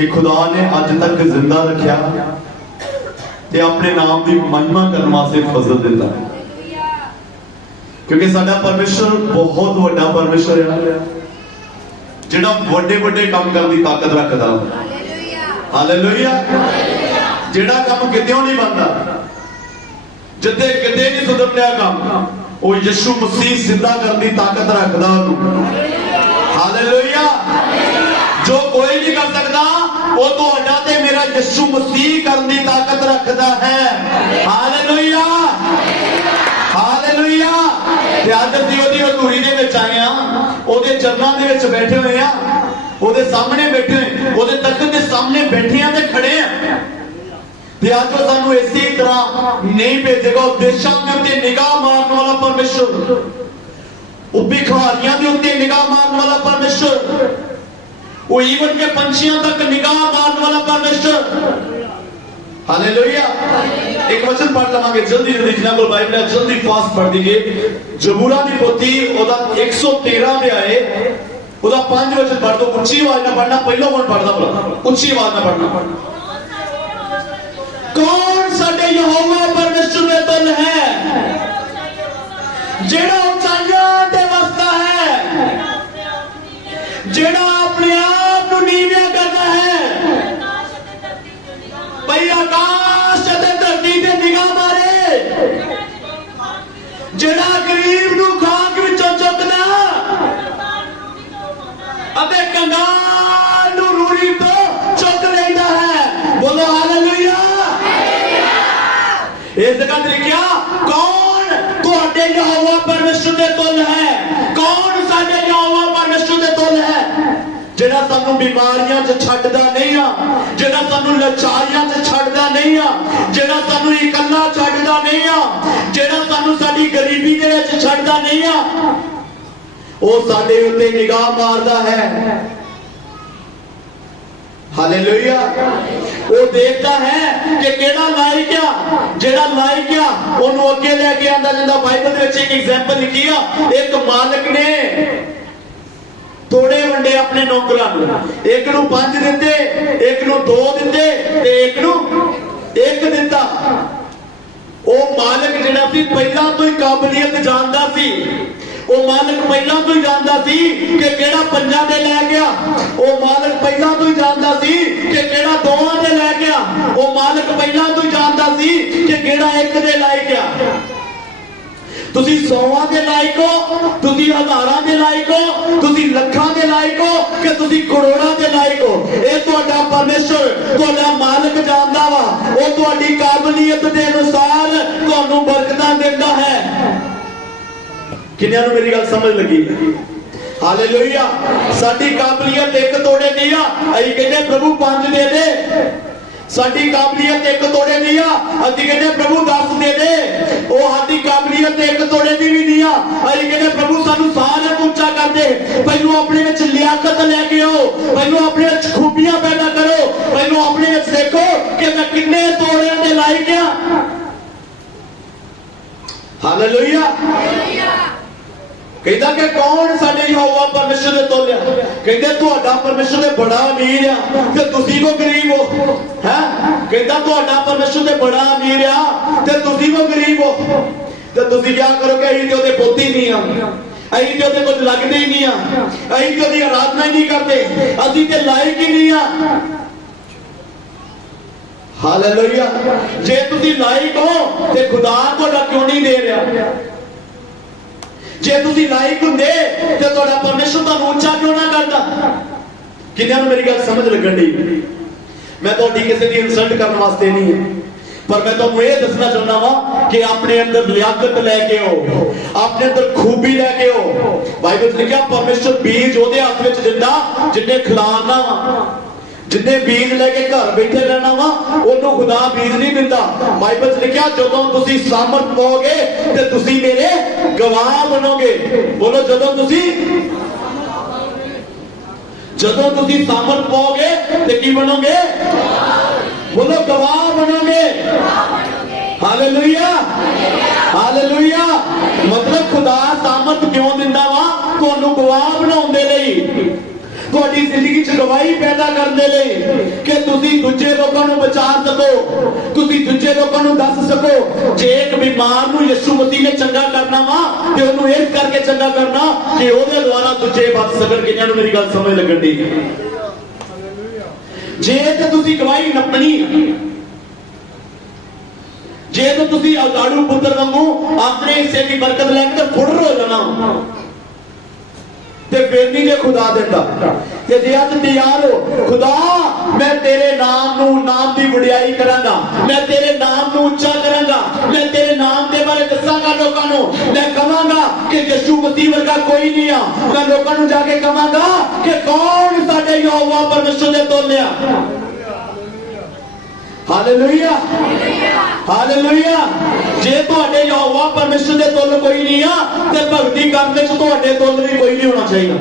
कि खुदा ने अज तक जिंदा रखा ते अपने नाम की महिमा करने वास्ते फजल दिता, क्योंकि साडा परमेश्वर बहुत वड्डा परमेश्वर है जिहड़ा वड्डे वड्डे काम करने की ताकत रखता। हालेलुया। जिहड़ा काम कित्यों नहीं बनता, जिथे किते नहीं सुधरदा काम, वो यीशु मसीह सिद्धा करने की ताकत रखता। हालेलुया। जो कोई नहीं कर सकता वो तो अड्डा ते मेरा यीशु मसीह करने की ताकत रखता है। हालेलुया। हालेलुया। ते अज असीं ओहदी हजूरी दे विच आए हां, ओहदे चरनां दे विच बैठे हुए हां, ओहदे सामने बैठे हैं, ओहदे तख्त दे सामने बैठे हैं ते खड़े हैं। ते अज वो सानू इसी तरह नहीं भेजेगा। देशां दे उत्ते निगाह मारन वाला परमेश्वर, वो भिखारियां दे उत्ते निगाह मारन वाला परमेश्वर, वो ईवन के पंछियों तक निगाह मारने वाला परमेश्वर। हालेलुया। एक वचन पढ़ लवांगे जल्दी जल्दी, जिन्हां कोल बाइबल है जल्दी फास्ट पढ़ दीजिए। जबूरा दी पोथी ओदा 113 दे आए, ओदा 5 वचन पढ़ दो। उच्ची आवाज ना पढ़ना, पहलो कौन पढ़दा भला? उच्ची आवाज ना पढ़ना। कौन साडे यहोवा परमेश्वर दे तुल है, जेड़ा ऊंचाइयां ते वसदा है, जेड़ा अपने आप को नीविया करता है, भाई आकाश ते धरती ते निगाह मारे, जेड़ा गरीब नू खाक विचों चुकदा अते कंगाल नू रूड़ी तो चुक लेंदा है। बोलो हालेलुया। इस जगह ते लिखिया कौन तुहाडे यहोवा परमेश्वर दे तुल है, कौन साडे यहोवा परमेश्वर दे तुल है, जेड़ा सानू बीमारियां च छड्डदा नहीं आ, जेड़ा सानू लाचारियां च छड्डदा नहीं आ, जेड़ा सानू इकल्ला छड्डदा नहीं आ, जेड़ा सानू साडी गरीबी दे विच छड्डदा नहीं आ, वो साडे उत्ते निगाह मारदा है। हालेलुया। वो देखता है कि केड़ा लायक आ, जेड़ा लायक आ ओनू अगे लेके आंदा जिंदा। बाइबल दे विच एक एग्जांपल लिखी आ, एक मालिक ने तोड़े वंडे अपने नौकरां नूं, एक नूं 5 दिते, एक नूं 2 दिते ते एक नूं 1 दिता। ओ मालिक जिहड़ा सी पहला तो ही काबलियत जानदा सी, वो मालिक पहला तो ही जानदा सी कि केड़ा 5 दे लै गया, वो मालिक पहला तो ही जानदा सी कि केड़ा 2 दे लै गया, वो मालिक पहला तो ही जानदा सी कि केड़ा 1 दे लै गया। तुसी 100 दे लायक हो, तुसी 1000 दे लायक हो, तुसी लाखां दे लायक हो कि तुसी करोड़ां दे लायक हो, ये तुहाडा परमेश्वर तुहाडा मालिक जानदा वा। वो तुहाडी काबलियत दे अनुसार तुहानू बरकतां देंदा है। किन्नियां नू मेरी गल समझ लगी? हालेलुया। साडी काबलियत 1 तोड़े नहीं आ, असीं कहंदे प्रभु 5 दे दे। साडी काबलियत 1 तोड़े नहीं आ, असीं कहंदे प्रभु 10 दे दे। वो साडी काबलियत 1 तोड़े दी भी नहीं आ, असीं कहंदे प्रभु सानू सारे ऊंचा कर दे। पहलू अपने विच लियाकत लेके आओ, पहलू अपने विच खूबियां पैदा करो, पहलू अपने विच देखो कि मैं किन्ने तोड़ियां दे लायक आ। हालेलुया। कहता कि कौन साडे यहोवा परमेश्वर दे तुल है, कहते तुहाडा परमेश्वर ते बड़ा अमीर आ ते तुसी को गरीब हो। हैं कहता तुहाडा परमेश्वर ते बड़ा अमीर आ ते तुसी को गरीब हो। ते तुसी क्या करोगे? असीं ते ओहदे पुत्त ही नहीं आ, असीं ते ओहदे कुछ लगदे ही नहीं आ, असीं ते ओहदी आराधना ही नहीं करते, असीं ते लायक ही नहीं आ। हालेलुया। जे तुसी लायक हो ते खुदा तुहाडा क्यों नहीं दे रहा? जे तुसी लायक हुंदे ते तुहाडा परमेश्वर तुहानू ऊंचा क्यों ना करदा? किन्नियां नू मेरी गल समझ लगन दी? मैं तुहाडी किसी दी इंसल्ट करने वास्ते नहीं है, पर मैं तुहानू ये दसना चाहना वा कि अपने अंदर लियाकत लेके आओ, अपने अंदर खूबी लेके आओ। बाइबल लिखिया परमेश्वर बीज ओहदे हाथ विच दिंदा जिन्ने खिलारना वा, जिन्ने बीज लेके घर बैठे रहना वा ओनू खुदा बीज नहीं दिंदा। बाइबल लिखिया जदों तुसी सामर्थ पाओगे ते तुसी मेरे गवाह बनोगे। बोलो जदों तुसी सामर्थ पाओगे ते की बनोगे? बोलो गवाह बनोगे। हालेलुया। हालेलुया। मतलब खुदा सामर्थ क्यों दिंदा वा? तुहानू गवाह बनाउण दे लई, ਤੁਹਾਡੀ ਜ਼ਿੰਦਗੀ 'ਚ ਗਵਾਹੀ ਪੈਦਾ ਕਰਨ ਦੇ ਲਈ ਕਿ ਤੁਸੀਂ ਦੂਜੇ ਲੋਕਾਂ ਨੂੰ ਬਚਾ ਸਕੋ, ਤੁਸੀਂ ਦੂਜੇ ਲੋਕਾਂ ਨੂੰ ਦੱਸ ਸਕੋ। ਜੇ ਇੱਕ ਬਿਮਾਰ ਨੂੰ ਯਿਸੂ ਮਸੀਹ ਨੇ ਚੰਗਾ ਕਰਨਾ ਵਾ ਤੇ ਉਹਨੂੰ ਇਸ ਕਰਕੇ ਚੰਗਾ ਕਰਨਾ ਕਿ ਉਹਦੇ ਦੁਆਰਾ ਦੂਜੇ ਬਚ ਸਕਣ। ਕਿੰਨਿਆਂ ਨੂੰ ਮੇਰੀ ਗੱਲ ਸਮਝ ਲੱਗਣ ਦੀ? ਜੇ ਤੇ ਤੁਸੀਂ ਗਵਾਹੀ ਨੱਪਣੀ, ਜੇ ਤਾਂ ਤੁਸੀਂ ਅਗਾੜੂ ਪੁੱਤਰ ਵਾਂਗੂ ਆਪਣੇ ਹਿੱਸੇ ਦੀ ਬਰਕਤ ਲੈ ਕੇ ਫੁੱਟ ਹੋ ਜਾਣਾ ਤੇ ਫਿਰ ਨਹੀਂ ਜੇ ਖੁਦਾ ਦਿੰਦਾ। ਤੇ ਜੇ ਅੱਜ ਤਿਆਰ ਹੋ, ਖੁਦਾ ਮੈਂ ਤੇਰੇ ਨਾਮ ਨੂੰ, ਨਾਮ ਦੀ ਵਡਿਆਈ ਕਰਾਂਗਾ, ਮੈਂ ਤੇਰੇ ਨਾਮ ਨੂੰ ਉੱਚਾ ਕਰਾਂਗਾ, ਮੈਂ ਤੇਰੇ ਨਾਮ ਦੇ ਬਾਰੇ ਦੱਸਾਂਗਾ ਲੋਕਾਂ ਨੂੰ, ਮੈਂ ਕਹਾਂਗਾ ਕਿ ਯਿਸੂ ਮਸੀਹ ਵਰਗਾ ਕੋਈ ਨਹੀਂ ਆ। ਮੈਂ ਲੋਕਾਂ ਨੂੰ ਜਾ ਕੇ ਕਹਾਂਗਾ ਕਿ ਕੌਣ ਸਾਡੇ ਯਹੋਵਾ ਪਰਮੇਸ਼ਰ ਦੇ ਤੋਲਿਆ। Hallelujah, hallelujah. ਜੇ ਤੁਹਾਡੇ ਯਹੋਵਾ ਪਰਮੇਸ਼ਰ ਦੇ ਤੁੱਲ ਕੋਈ ਨਹੀਂ ਆ ਤੇ ਭਗਤੀ ਕਰਨ ਵਿੱਚ ਤੁਹਾਡੇ ਤੁੱਲ ਵੀ ਕੋਈ ਨਹੀਂ ਹੋਣਾ ਚਾਹੀਦਾ।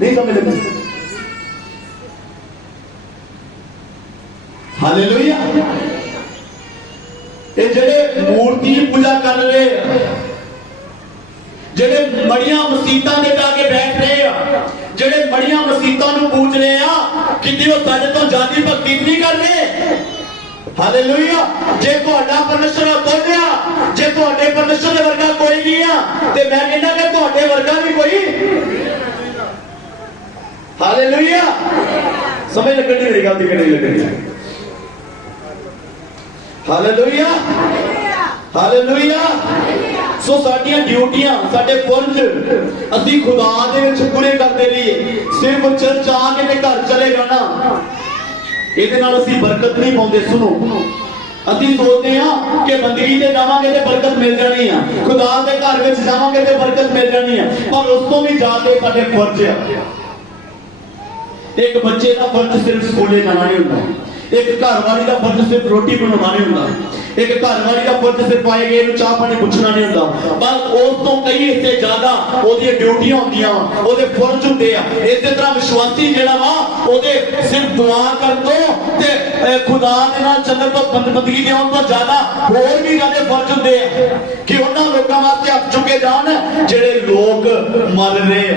ਨਹੀਂ ਸਮਝ ਲੱਗੀ? ਹਾਲੇਲੂਇਆ। ਇਹ ਜਿਹੜੇ ਮੂਰਤੀ ਪੂਜਾ ਕਰ ਰਹੇ, ਜਿਹੜੇ ਮੜੀਆਂ ਮਸੀਤਾਂ ਦੇ ਜਾ ਕੇ ਬੈਠ ਰਹੇ ਆ, ਜਿਹੜੇ ਮੜੀਆਂ ਮਸੀਤਾਂ ਨੂੰ ਪੂਜ ਰਹੇ ਆ, ਕਿਤੇ ਉਹ ਸਾਡੇ ਤੋਂ ਜ਼ਿਆਦੀ ਭਗਤੀ ਨਹੀਂ ਕਰ ਰਹੇ। ਹਾਲੇਲੂਇਆ। ਜੇ ਤੁਹਾਡਾ ਪਰਮੇਸ਼ਰ ਤੋਲਿਆ, ਜੇ ਤੁਹਾਡੇ ਪਰਮੇਸ਼ਰ ਦੇ ਵਰਗਾ ਕੋਈ ਨਹੀਂ ਆ ਤੇ ਮੈਂ ਕਹਿੰਦਾ ਕਿ ਤੁਹਾਡੇ ਵਰਗਾ ਵੀ ਕੋਈ। ਹਾਲੇਲੂਇਆ। ਸਮਝ ਲੱਗਣੀ ਮੇਰੀ ਗੱਲ ਦੀ ਕਿ ਨਹੀਂ ਲੱਗਣੀ? Hallelujah, hallelujah. ਸੋ ਸਾਡੀਆਂ ਡਿਊਟੀਆਂ, ਸਾਡੇ ਫਰਜ਼ ਅਸੀਂ ਖੁਦਾ ਦੇ ਵਿੱਚ ਪੂਰੇ ਕਰਦੇ ਰਹੀਏ। ਸਿਰਫ ਚਰਚ ਆ ਕੇ ਤੇ ਘਰ ਚਲੇ ਜਾਣਾ, ਇਹਦੇ ਨਾਲ ਅਸੀਂ ਬਰਕਤ ਨਹੀਂ ਪਾਉਂਦੇ। ਸੁਣੋ, ਅਸੀਂ ਸੋਚਦੇ ਹਾਂ ਕਿ ਬੰਦਗੀ ਤੇ ਜਾਵਾਂਗੇ ਤੇ ਬਰਕਤ ਮਿਲ ਜਾਣੀ ਆ, ਖੁਦਾ ਦੇ ਘਰ ਵਿੱਚ ਜਾਵਾਂਗੇ ਤੇ ਬਰਕਤ ਮਿਲ ਜਾਣੀ ਆ, ਪਰ ਉਸ ਤੋਂ ਵੀ ਜਾ ਕੇ ਸਾਡੇ ਫਰਜ਼ ਆ। ਇੱਕ ਬੱਚੇ ਦਾ ਫਰਜ਼ ਸਿਰਫ ਸਕੂਲੇ ਜਾਣਾ ਨਹੀਂ ਹੁੰਦਾ, ਇੱਕ ਘਰ ਵਾਲੀ ਦਾ ਫਰਜ਼ ਸਿਰਫ ਰੋਟੀ ਬਣਾਉਣਾ ਨਹੀਂ ਹੁੰਦਾ, ਇੱਕ ਘਰ ਵਾਲੀ ਦਾ ਫਰਜ਼ ਸਿਰਫ ਆਏ ਗਏ ਨੂੰ ਚਾਹ ਪਾਣੀ ਪੁੱਛਣਾ ਨਹੀਂ ਹੁੰਦਾ, ਬਸ ਉਸ ਤੋਂ ਕਈ ਹਿੱਸੇ ਜ਼ਿਆਦਾ ਉਹਦੀਆਂ ਡਿਊਟੀਆਂ ਹੁੰਦੀਆਂ, ਉਹਦੇ ਫਰਜ਼ ਹੁੰਦੇ ਆ। ਇਸੇ ਤਰ੍ਹਾਂ ਵਿਸ਼ਵਾਸੀ ਜਿਹੜਾ ਵਾ ਉਹਦੇ ਸਿਰਫ ਦੁਆ ਕਰਨ ਤੋਂ ਤੇ ਖੁਦਾ ਦੇ ਨਾਲ ਚੱਲਣ ਤੋਂ, ਬੰਦਗੀ ਦੇਣ ਤੋਂ ਜ਼ਿਆਦਾ ਹੋਰ ਵੀ ਜ਼ਿਆਦਾ ਫਰਜ਼ ਹੁੰਦੇ ਆ ਕਿ ਉਹਨਾਂ ਲੋਕਾਂ ਵਾਸਤੇ ਹੱਥ ਚੁੱਕੇ ਜਾਣ ਜਿਹੜੇ ਲੋਕ ਮਰ ਰਹੇ ਆ,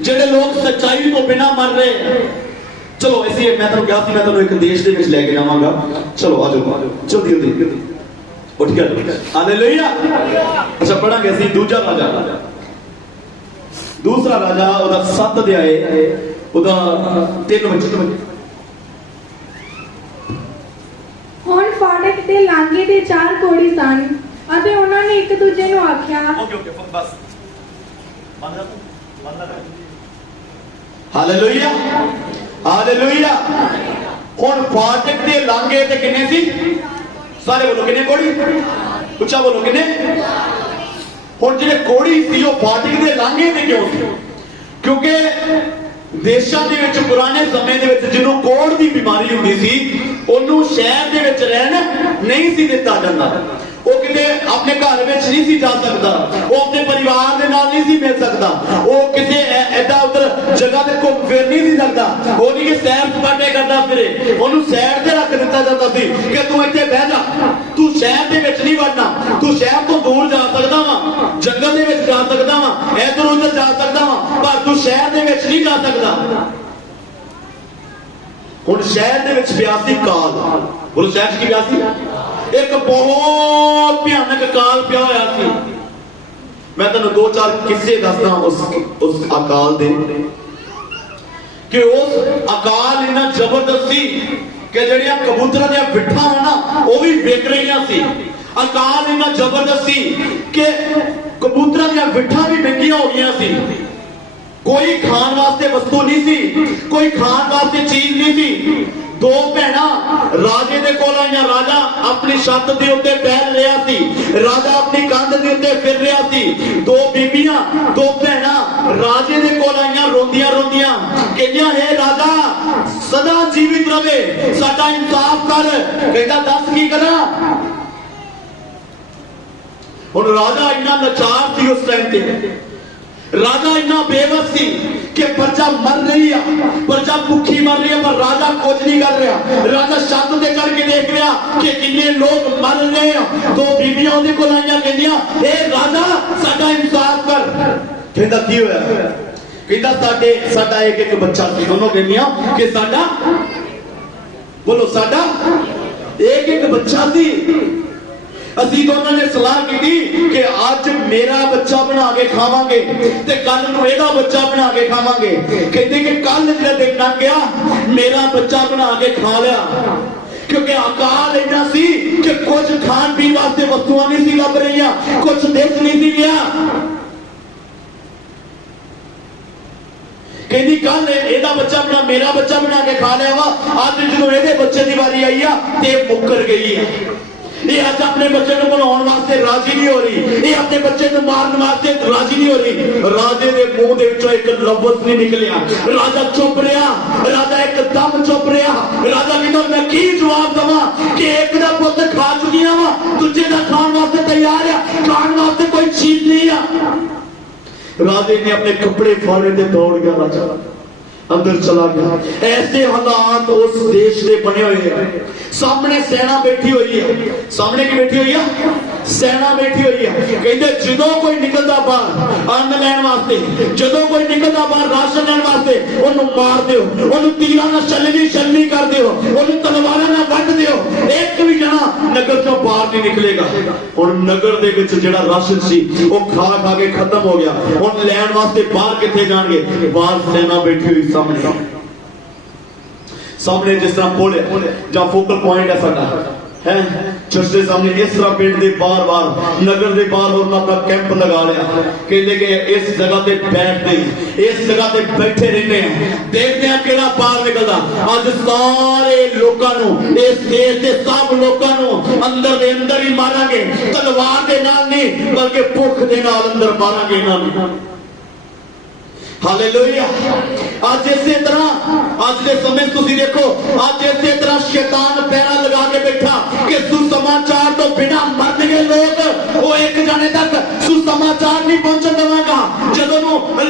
ਜਿਹੜੇ ਲੋਕ ਸੱਚਾਈ ਤੋਂ ਬਿਨਾਂ ਮਰ ਰਹੇ। ਚਲੋ ਇਸੇ ਮੈਂ ਤੁਹਾਨੂੰ ਕਿਹਾ ਸੀ ਮੈਂ ਤੁਹਾਨੂੰ ਇੱਕ ਦੇਸ਼ ਦੇ ਵਿੱਚ ਲੈ ਕੇ ਜਾਵਾਂਗਾ। ਚਲੋ ਆਜੋ ਜਲਦੀ ਜਲਦੀ ਉੱਠ ਗਿਆ। ਹਾਲੇਲੂਇਆ। ਅੱਛਾ ਪੜਾਂਗੇ ਅਸੀਂ ਦੂਜਾ ਰਾਜਾ, ਦੂਸਰਾ ਰਾਜਾ ਉਹਦਾ 7 ਅਧਿਆਏ ਉਹਦਾ 3 ਵਚਨ। ਹੁਣ ਫਾਟਕ ਤੇ ਲਾਂਘੇ ਦੇ 4 ਕੋੜੀ ਸਨ ਅਤੇ ਉਹਨਾਂ ਨੇ ਇੱਕ ਦੂਜੇ ਨੂੰ ਆਖਿਆ। ਓਕੇ ਬਸ ਹਾਲੇਲੂਇਆ, ਹਾਲੇਲੂਇਆ। ਹੁਣ ਫਾਟਕ ਦੇ ਲਾਂਘੇ ਤੇ ਕਿੰਨੇ ਸੀ? ਸਾਰੇ ਬੋਲੋ ਕਿੰਨੇ ਕੋੜੀ? ਉੱਚਾ ਬੋਲੋ ਕਿੰਨੇ? ਹੁਣ ਜਿਹੜੇ ਕੋੜੀ ਸੀ ਉਹ ਫਾਟਕ ਦੇ ਲਾਂਘੇ ਤੇ ਕਿਉਂ ਸੀ? ਕਿਉਂਕਿ ਦੇਸ਼ਾਂ ਦੇ ਵਿੱਚ ਪੁਰਾਣੇ ਸਮੇਂ ਦੇ ਵਿੱਚ ਜਿਹਨੂੰ ਕੋੜ ਦੀ ਬਿਮਾਰੀ ਹੁੰਦੀ ਸੀ ਉਹਨੂੰ ਸ਼ਹਿਰ ਦੇ ਵਿੱਚ ਰਹਿਣ ਨਹੀਂ ਸੀ ਦਿੱਤਾ ਜਾਂਦਾ। ਉਹ ਕਿਤੇ ਆਪਣੇ ਘਰ ਵਿੱਚ ਨਹੀਂ ਸੀ ਜਾ ਸਕਦਾ, ਉਹ ਆਪਣੇ ਪਰਿਵਾਰ ਦੇ ਨਾਲ ਨਹੀਂ ਸੀ ਮਿਲ ਸਕਦਾ, ਉਹ ਕਿਸੇ ਐਦਾਂ ਉਧਰ ਜਗ੍ਹਾ ਤੇ ਘੁੰਮ ਫਿਰ ਨਹੀਂ ਸੀ ਸਕਦਾ। ਉਹ ਨਹੀਂ ਕਿ ਸੈਰ ਸਪਾਟੇ ਕਰਦਾ ਫਿਰੇ, ਉਹਨੂੰ ਸੈਰ ਤੇ ਰੱਖ ਦਿੱਤਾ ਜਾਂਦਾ ਸੀ ਕਿ ਤੂੰ ਇੱਥੇ ਬਹਿ ਜਾ, ਤੂੰ ਸ਼ਹਿਰ ਦੇ ਵਿੱਚ ਨਹੀਂ ਵੜਨਾ, ਤੂੰ ਸ਼ਹਿਰ ਤੋਂ ਦੂਰ ਜਾ ਸਕਦਾ ਵਾ, ਜੰਗਲ ਦੇ ਵਿੱਚ ਜਾ ਸਕਦਾ ਵਾ, ਇੱਧਰ ਉੱਧਰ ਜਾ ਸਕਦਾ ਵਾ, ਪਰ ਤੂੰ ਸ਼ਹਿਰ ਦੇ ਵਿੱਚ ਨਹੀਂ ਜਾ ਸਕਦਾ। ਹੁਣ ਸ਼ਹਿਰ ਦੇ ਵਿੱਚ ਪਿਆ ਸੀ ਕਾਲ। ਬੋਲੋ ਸ਼ਹਿਰ 'ਚ ਕੀ ਪਿਆ ਸੀ? ਇੱਕ ਬਹੁਤ ਭਿਆਨਕ ਕਾਲ ਪਿਆ ਹੋਇਆ ਸੀ। ਮੈਂ ਤੁਹਾਨੂੰ 2-4 ਕਿੱਸੇ ਦੱਸਦਾ ਉਸ ਅਕਾਲ ਦੇ, ਕਿ ਉਸ ਅਕਾਲ ਇੰਨਾ ਜ਼ਬਰਦਸਤ ਸੀ ਕਿ ਜਿਹੜੀਆਂ ਕਬੂਤਰਾਂ ਦੀਆਂ ਬਿੱਠਾਂ ਵਾ ਨਾ ਉਹ ਵੀ ਵਿਕ ਰਹੀਆਂ ਸੀ। ਅਕਾਲ ਇੰਨਾ ਜ਼ਬਰਦਸਤ ਸੀ ਕਿ ਕਬੂਤਰਾਂ ਦੀਆਂ ਬਿੱਠਾਂ ਵੀ ਵਿਕੀਆਂ ਹੋ ਗਈਆਂ ਸੀ। ਕੋਈ ਖਾਣ ਵਾਸਤੇ ਵਸਤੂ ਨਹੀਂ ਸੀ, ਕੋਈ ਖਾਣ ਵਾਸਤੇ ਚੀਜ਼ ਨਹੀਂ ਸੀ। 2 ਭੈਣਾਂ ਰਾਜੇ ਦੇ ਕੋਲ ਆਈਆਂ। ਰਾਜਾ ਆਪਣੀ ਛੱਤ ਦੇ ਉੱਤੇ ਟਹਿਲ ਰਿਹਾ ਸੀ, ਰਾਜਾ ਆਪਣੀ ਕੰਧ ਦੇ ਉੱਤੇ ਫਿਰ ਰਿਹਾ ਸੀ। 2 ਬੀਬੀਆਂ, 2 ਭੈਣਾਂ ਰਾਜੇ ਦੇ ਕੋਲ ਆਈਆਂ ਰੋਂਦੀਆਂ ਰੋਂਦੀਆਂ, ਕਹਿੰਦੀਆਂ ਹੈ ਰਾਜਾ ਸਦਾ ਜੀਵਿਤ ਰਵੇ, ਸਾਡਾ ਇਨਸਾਫ ਕਰ। ਕਹਿੰਦਾ ਦੱਸ ਕੀ ਕਰਾਂ। ਹੁਣ ਰਾਜਾ ਇੰਨਾ ਲਾਚਾਰ ਸੀ ਉਸ ਟਾਈਮ ਤੇ, ਰਾਜਾ ਇੰਨਾ ਬੇਵਸ ਸੀ ਕਿ ਪ੍ਰਜਾ ਮਰ ਰਹੀ ਆ, ਪ੍ਰਜਾ ਭੁੱਖੀ ਮਰ ਰਹੀ ਆ, ਪਰ ਰਾਜਾ ਕੁਝ ਨਹੀਂ ਕਰ ਰਿਹਾ। ਰਾਜਾ ਛੱਤ ਤੇ ਚੜ ਕੇ ਦੇਖ ਰਿਹਾ ਕਿ ਕਿੰਨੇ ਲੋਕ ਮਰ ਰਹੇ ਆ। 2 ਬੀਬੀਆਂ ਉਹਦੇ ਕੋਲ ਆਈਆਂ, ਕਹਿੰਦੀਆਂ ਇਹ ਰਾਜਾ ਸਾਡਾ ਇਨਸਾਫ ਕਰ। ਕਹਿੰਦਾ ਕੀ ਹੋਇਆ? कहता साडा एक एक बच्चा सी, दोनों कहनिया कि साडा, बोलो साडा एक एक बच्चा सी। असी दोनों ने सलाह की कि अज मेरा बच्चा बना के खावांगे ते कल नूं एदा बच्चा बना के खावांगे। कहते कि कल जो दिन लंघ गया मेरा बच्चा बना के खा लिया, क्योंकि अकाल इतना सी कि कुछ खान पीन वास्ते वस्तुआं नहीं सी लभ रही, कुछ दिस नहीं सी गया। कहती कल एदा बच्चा बना मेरा बच्चा बना के खा लिया वा, अज जो एदे बच्चे की वारी आई आ ते मुकर गई है। ये आज अपने बच्चे को बनाने वास्ते राजी नहीं हो रही, ये अपने बच्चे को मारने वास्ते राजी नहीं हो रही। राजे के मुंह के विचों एक लफ्ज नहीं निकलिया, राजा चुप रहा, राजा एकदम चुप रहा। राजा कहता मैं की जवाब दवा कि एक दा पुत खा चुकी वा, दूजे का खाने वास्ते तैयार है, खाने वास्ते कोई चीज नहीं है। राजे ने अपने कपड़े फाड़े ते दौड़ गया, राजा अंदर चला गया। ऐसे हालात उस देश के बने हुए हैं। सामने सेना बैठी हुई है, सामने की बैठी हुई है, सेना बैठी हुई है। कहते जो कोई निकलता बाहर अन्न लैन वास्ते, जो कोई निकलता बाहर राशन लैन वास्ते, उन्होंने मार दो, उन्होंने तीरां नाल छलनी कर दो, उन्होंने तलवारां नाल वट दो, एक भी जना नगर चों बाहर नहीं निकलेगा। हुण नगर दे विच जिहड़ा राशन सी वो खा खा के खत्म हो गया। हुण लैन वास्ते बाहर किथे जाणगे? बाहर सेना बैठी हुई सामने जिस तरह पुल जहां फोकल पॉइंट है साडा है चर्च के सामने, इस तरह पिंड के बार बार नगर के बार बार अपना कैंप लगा लिया। कहते कि इस जगह पे बैठते हैं, इस जगह पे बैठे रहते हैं, देखते हैं केड़ा बाहर निकलता। आज सारे लोगों नूं, इस देश के सब लोगों नूं अंदर दे अंदर ही मारांगे, तलवार दे नाल नहीं बल्कि भुख दे नाल अंदर मारांगे इन्हां नूं। हालेलुया। आज इसी तरह आज के समय तुसी देखो, आज इसी तरह शैतान पैरा लगा के बैठा कि सुसमाचार तो बिना मरन के लोग वो एक जाने तक सुसमाचार नहीं पहुंचन देवांगा। जदों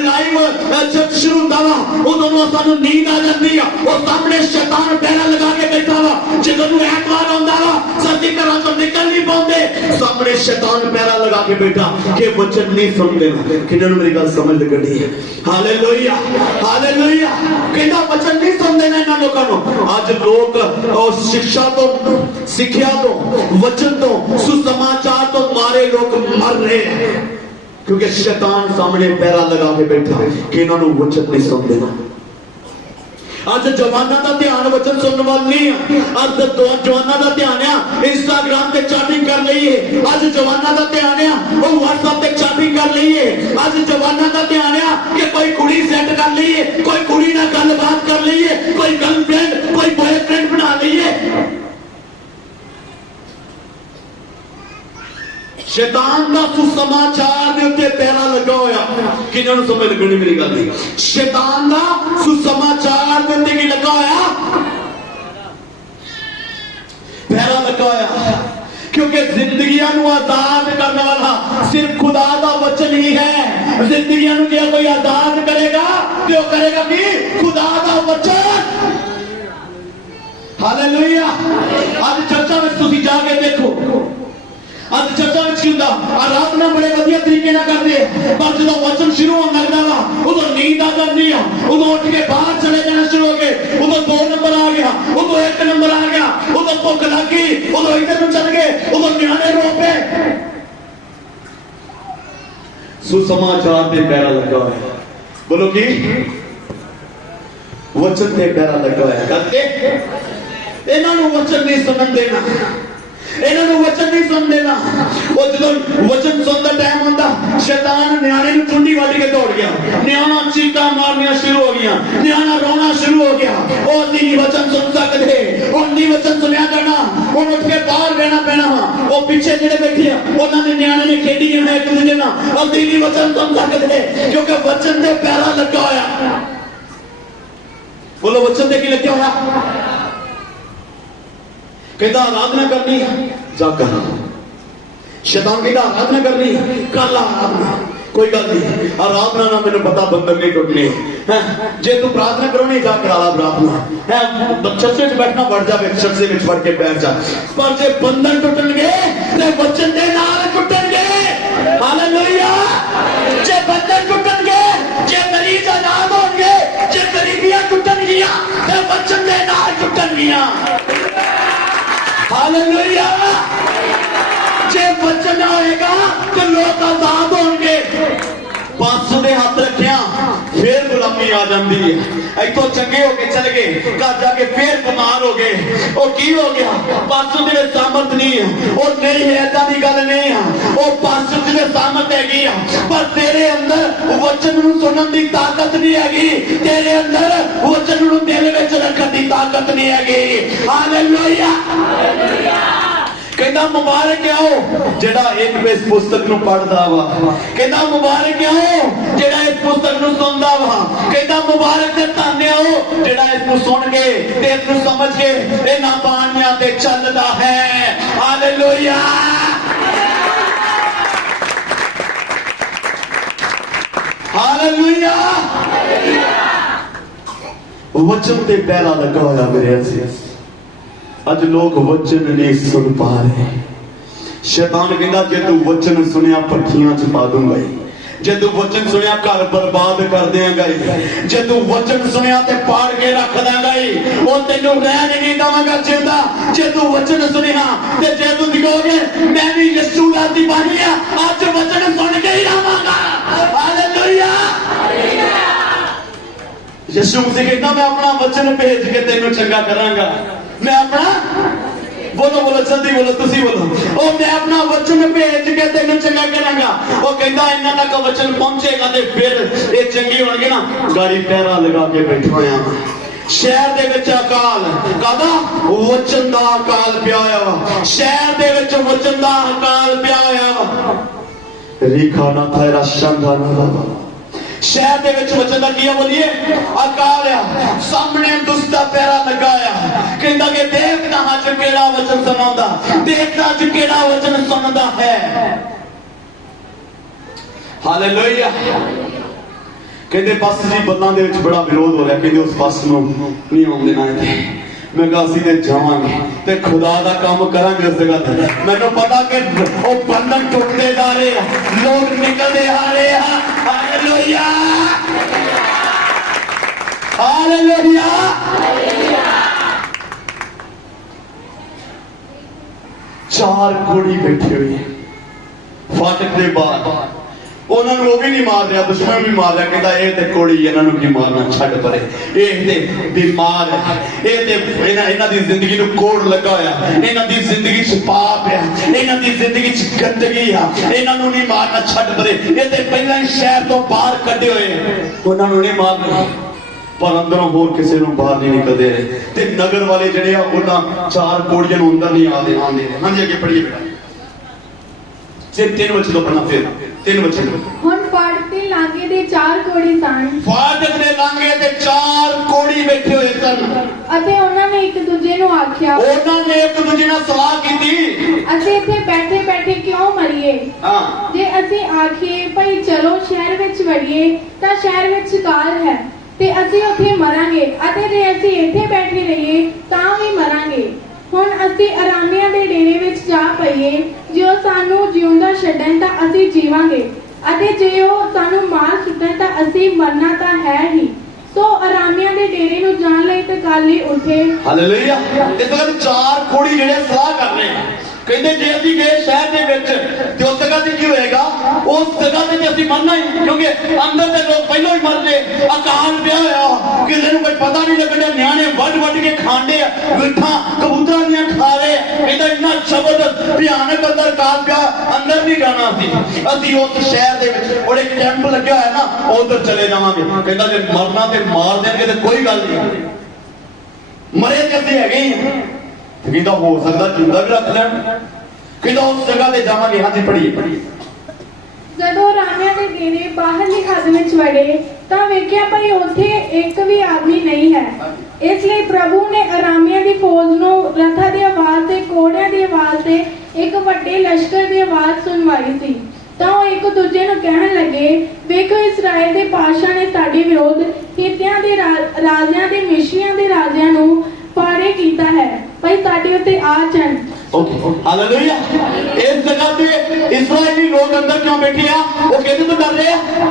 लाइव चर्च शुरू होंदा वा उदों सानू नींद आ जाती है, वो सामने शैतान पैरा लगा के बैठा वा। जदों ऐतवार आंदा वा सच्ची घरां चों निकल नहीं पाउंदे, सामने शैतान पैरा लगा के बैठा कि वचन नहीं सुनदे। किन्हां नूं मेरी गल समझ लगणी है? Hallelujah hallelujah. कहता वचन नहीं सुनते ना इन्हां लोकां नूं। आज लोग और शिक्षा तो, सिक्ख्या तो, वचन तो, सुसमाचार तो मारे लोग मर रहे हैं, क्योंकि शैतान सामने पैरा लगा के बैठा कि इन्हां नूं वचन नहीं सुनते ना। आज जवाना का ध्यान वचन सुनने वाल नहीं है। आज जवाना का ध्यान है इंस्टाग्राम पे चैटिंग कर लीए, आज जवाना का ध्यान है वो व्हाट्सएप पे चैटिंग कर लीए, आज जवाना का ध्यान है कि कोई कुड़ी सेट कर लीए, कोई कुड़ी ना गलबात कर लीए, कोई गर्लफ्रेंड कोई बॉयफ्रेंड बना लीए। शैतान का सुसमाचार के उत्ते पैरा लगा होया। किन्हां नूं समझ लगणी मेरी गल दी? शैतान का सुसमाचार के उत्ते की लगा होया? पैरा लगा होया, क्योंकि जिंदगियां नूं आजाद करने वाला सिर्फ खुदा का वचन ही है। जिंदगियां नूं जे कोई आजाद करेगा तो करेगा कि खुदा का वचन। हालेलुया। आज चर्चा में तुसीं जाके देखो, आज चर्चा में हुंदा आराधना बड़े वधिया तरीके नाल करदे, पर जदों वचन शुरू होण लगदा वा उदों नींद आ जांदी आ, उदों उठ के बाहर चले जाना शुरू हो गए, उदों 2 नंबर आ गया, उदों 1 नंबर आ गया, उदों भुख लग गई, उदों इधर नूं चल गए, उदों न्याणे रो पे। सुसमाचार पे पैरा लगा हुआ है। बोलो की वचन पे पैरा लगा हुआ है। करके इन्हां नूं वचन नहीं सुनन देना, इन्हां नूं वचन नहीं सुन देना। वो जदों वचन सुनने का टाइम होंदा शैतान न्याणे नूं चुंडी वड्ड के दौड़ गया, न्याणा चीकां मारनियां शुरू हो गईयां, न्याणा रोना शुरू हो गया। ओ नहीं वचन सुन सकदे, ओ नहीं वचन सुनिया जाना, हुण उठ के बाहर रहना पैना वा। ओ पीछे जेड़े बैठे आ उन्हां दे न्याणे ने खेडी जाना एक दूजे नाल, ओ नहीं वचन सुन सकदे क्योंकि वचन दे पैरा लगा होया। बोलो वचन दे की लग्या होया? कहता आराधना करनी जा कर, शैतान कहता आराधना करनी कर आराधना, कोई गल नहीं, आराधना ना मैंने पता बंधन नहीं टुटने। जे तू प्रार्थना करो नहीं जा करा प्रार्थना है, चर्च में बैठना बढ़ जाए, चर्च में बढ़ के बैठ जा, पर जे बंधन टुटणगे ते वचन दे नाल टुटणगे। हालेलुया। जे बंधन टुटणगे, जे मरीज जिंदगियां टुटणगियां ते वचन दे नाल टुटणगियां। हालेलुया। जे वचन होएगा तो लोग आजाद होंगे। पासों दे हाथ रखिया फिर गुलामी आ जाती है। इतों चंगे होके चल गए, घर जाके फिर बीमार हो गए। वो की हो गया? पासों दे सामर्थ नहीं है। वो नहीं है, ऐसा की गल नहीं है। वो पासों दे सामर्थ हैगी पर तेरे अंदर वचन नूं सुनन दी ताकत नहीं हैगी। तेरे अंदर वचन नूं दिल विच रखण दी ताकत नहीं हैगी। हालेलुया। कहना मुबारक आओ जेड़ा एक इस पुस्तक नूं पढ़दा वा। कहना मुबारक आओ जेड़ा इस पुस्तक नूं सुनदा वा। कहना मुबारक ते धन्य आओ जेड़ा इस नूं सुन के ते इस नूं समझ के इन्हां बाणियां ते चलदा है। हालेलुया। हालेलुया। वचन ते पहला लगा होया मेरे अजीज। अज लोग वचन नहीं सुन पा रहे। शैतान कहता जे तू वचन सुनिया पट्ठियां च पा दूंगा। जे तू वचन सुनिया घर बर्बाद कर देंगा। जे तू वचन सुनिया ते पाड़ के रख देंगा। वो तेनू रहन नहीं देवांगा जिंदा। जे तू वचन सुनिया ते जे तू दिखोगे मैं भी यीशु दा दीवानी हां, आज वचन सुन के ही रहांगा। हालेलुया। यीशु मसीह कहता मैं अपना वचन भेज के तेनू चंगा करांगा। मैं अपना बोलो बोलो जल्दी बोलो तुसी बोलो। ओ मैं अपना वचन भेज के तेनू चंगा करांगा। ओ कहता इन्हां तक वचन पहुंचेगा ते फिर ये चंगे होणगे ना। गाड़ी पहरा लगा के बैठे होया शहर दे विच अकाल कादा वचन दा अकाल पिया होया वा। शहर दे विच वचन दा अकाल पिया होया वा। रीखा ना थायरा शंदा ना शहर दे विच वचन दा किया बोलिए अकाल आ। सामने दुष्ट दा पैरा लगाया कहंदा कि देखना अज केड़ा वचन सुनांदा, देखना अज केड़ा वचन सुनदा है। हालेलुया। कहंदे बस जी बंदां दे विच बड़ा विरोध हो रहा। कहंदे उस बस नूं नहीं आउण देना इत्थे। मैं कहा असीं ते जावांगे ते खुदा दा काम करांगे उस जगह ते। मैनूं पता कि वो बंधन टुटदे जा रहे हैं, लोग निकलदे आ रहे हैं। हालेलुया। हालेलुया। चार कोड़ी बैठे हुए हैं फाटक के बाहर। उन्होंने वो भी नहीं मार रहा, दुश्मन भी मार रहा। कहता ये ते कोड़ी इन्हों की मारना छड़ परे। ये ते बीमार है, ये ते इन्हां दी जिंदगी नूं कोड़ लगा होया, इन्हां दी जिंदगी च पाप है, इन्हां दी जिंदगी च गंदगी है। इन्हां नूं नहीं मारना छड़ परे। ये ते पहला ही शहर तो बाहर कढे होए, उन्हां नूं नहीं मारना पर अंदरों होर किसी नूं बाहर नहीं निकलदे रहे। ते नगर वाले जिहड़े आ उन्हां चार कोड़ियां नूं अंदर नहीं आंदे। हां जी अगे पढ़िए बेटा। सिर्फ 3 वचन तो पढ़ना फिर 3 वचन। हुण फाटक ते लागे दे 4 कोड़ी सन। फाटक दे लागे ते 4 कोड़ी बैठे हुए सन। अते उन्हां ने एक दूजे नूं आख्या, उन्हां ने एक दूजे नाल सलाह कीती असीं इत्थे बैठे बैठे क्यों मरीए। हां जे असीं आखीए भई चलो शहर विच वड़ीए तां शहर विच काल है ते असीं उत्थे मरांगे, अते जे असीं इत्थे बैठे रहीए तां भी मरांगे। हुण असीं आरामियां दे डेरे विच जा पईए, जे ओ सानू जिउंदा छड्डण तां असीं जीवांगे, अते जे ओ सानू मार सुੱਟਣ तां असीं मरना तां है ही। सो आरामियां दे डेरे नूं जाण लई ते काले उठे। हालेलुया। इस वक्त 4 कोड़ी ਜਿਹੜੇ सलाह कर रहे हैं। कहते जे असीं गए शहर दे विच ते उस जगह ते की होएगा, उस जगह ते असीं मरना ही, क्योंकि अंदर दे लोग पहलों ही मर गए। अकाल पिया होया, किसी नूं कोई पता नहीं लगदा, न्याणे वड वड के खांदे आ, गिट्ठां कबूतरां दियां खा रहे। कहंदा इन्ना जबरदस्त भयानक अंदर काल पिया, अंदर नहीं जाना असीं उस शहर दे विच और एक कैंप लग्या है ना उधर चले जावांगे। कहंदा जे मरना ते मार देंगे ते कोई गल नहीं, मरे ते असीं हैगे ही। कहता हो सकता जिंदा भी रख लैन। कहता उस जगह ते जावांगे। हां जी पढ़िए। ਜਦੋਂ ਰਾਮਿਆਂ ਦੇ ਡੇਰੇ ਬਾਹਰਲੀ ਹੱਦ ਵਿੱਚ ਵੜੇ ਤਾਂ ਵੇਖਿਆ ਭਈ ਉੱਥੇ ਇੱਕ ਵੀ ਆਦਮੀ ਨਹੀਂ ਹੈ। ਇਸ ਲਈ ਪ੍ਰਭੂ ਨੇ ਆਰਾਮੀਆਂ ਦੀ ਫੌਜ ਨੂੰ ਰਥਾਂ ਦੀ ਆਵਾਜ਼ ਤੇ ਘੋੜਿਆਂ ਦੀ ਆਵਾਜ਼ ਤੇ ਇੱਕ ਵੱਡੇ ਲਸ਼ਕਰ ਦੀ ਆਵਾਜ਼ ਸੁਣਵਾਈ ਸੀ। ਤਾਂ ਉਹ ਇੱਕ ਦੂਜੇ ਨੂੰ ਕਹਿਣ ਲੱਗੇ, ਵੇਖੋ ਇਸਰਾਇਲ ਦੇ ਪਾਤਸ਼ਾਹ ਨੇ ਸਾਡੇ ਵਿਰੋਧ ਹਿੱਤਿਆਂ ਦੇ ਰਾਜਿਆਂ ਤੇ ਮਿਸ਼ਰੀਆਂ ਦੇ ਰਾਜਿਆਂ ਨੂੰ ਪਾੜੇ ਕੀਤਾ है, भाई साडे उत्ते आ चन। Okay hallelujah. इस जगह पे इस्राएली लोग अंदर क्यों बैठे हैं? वो कहते तो डर रहे हैं।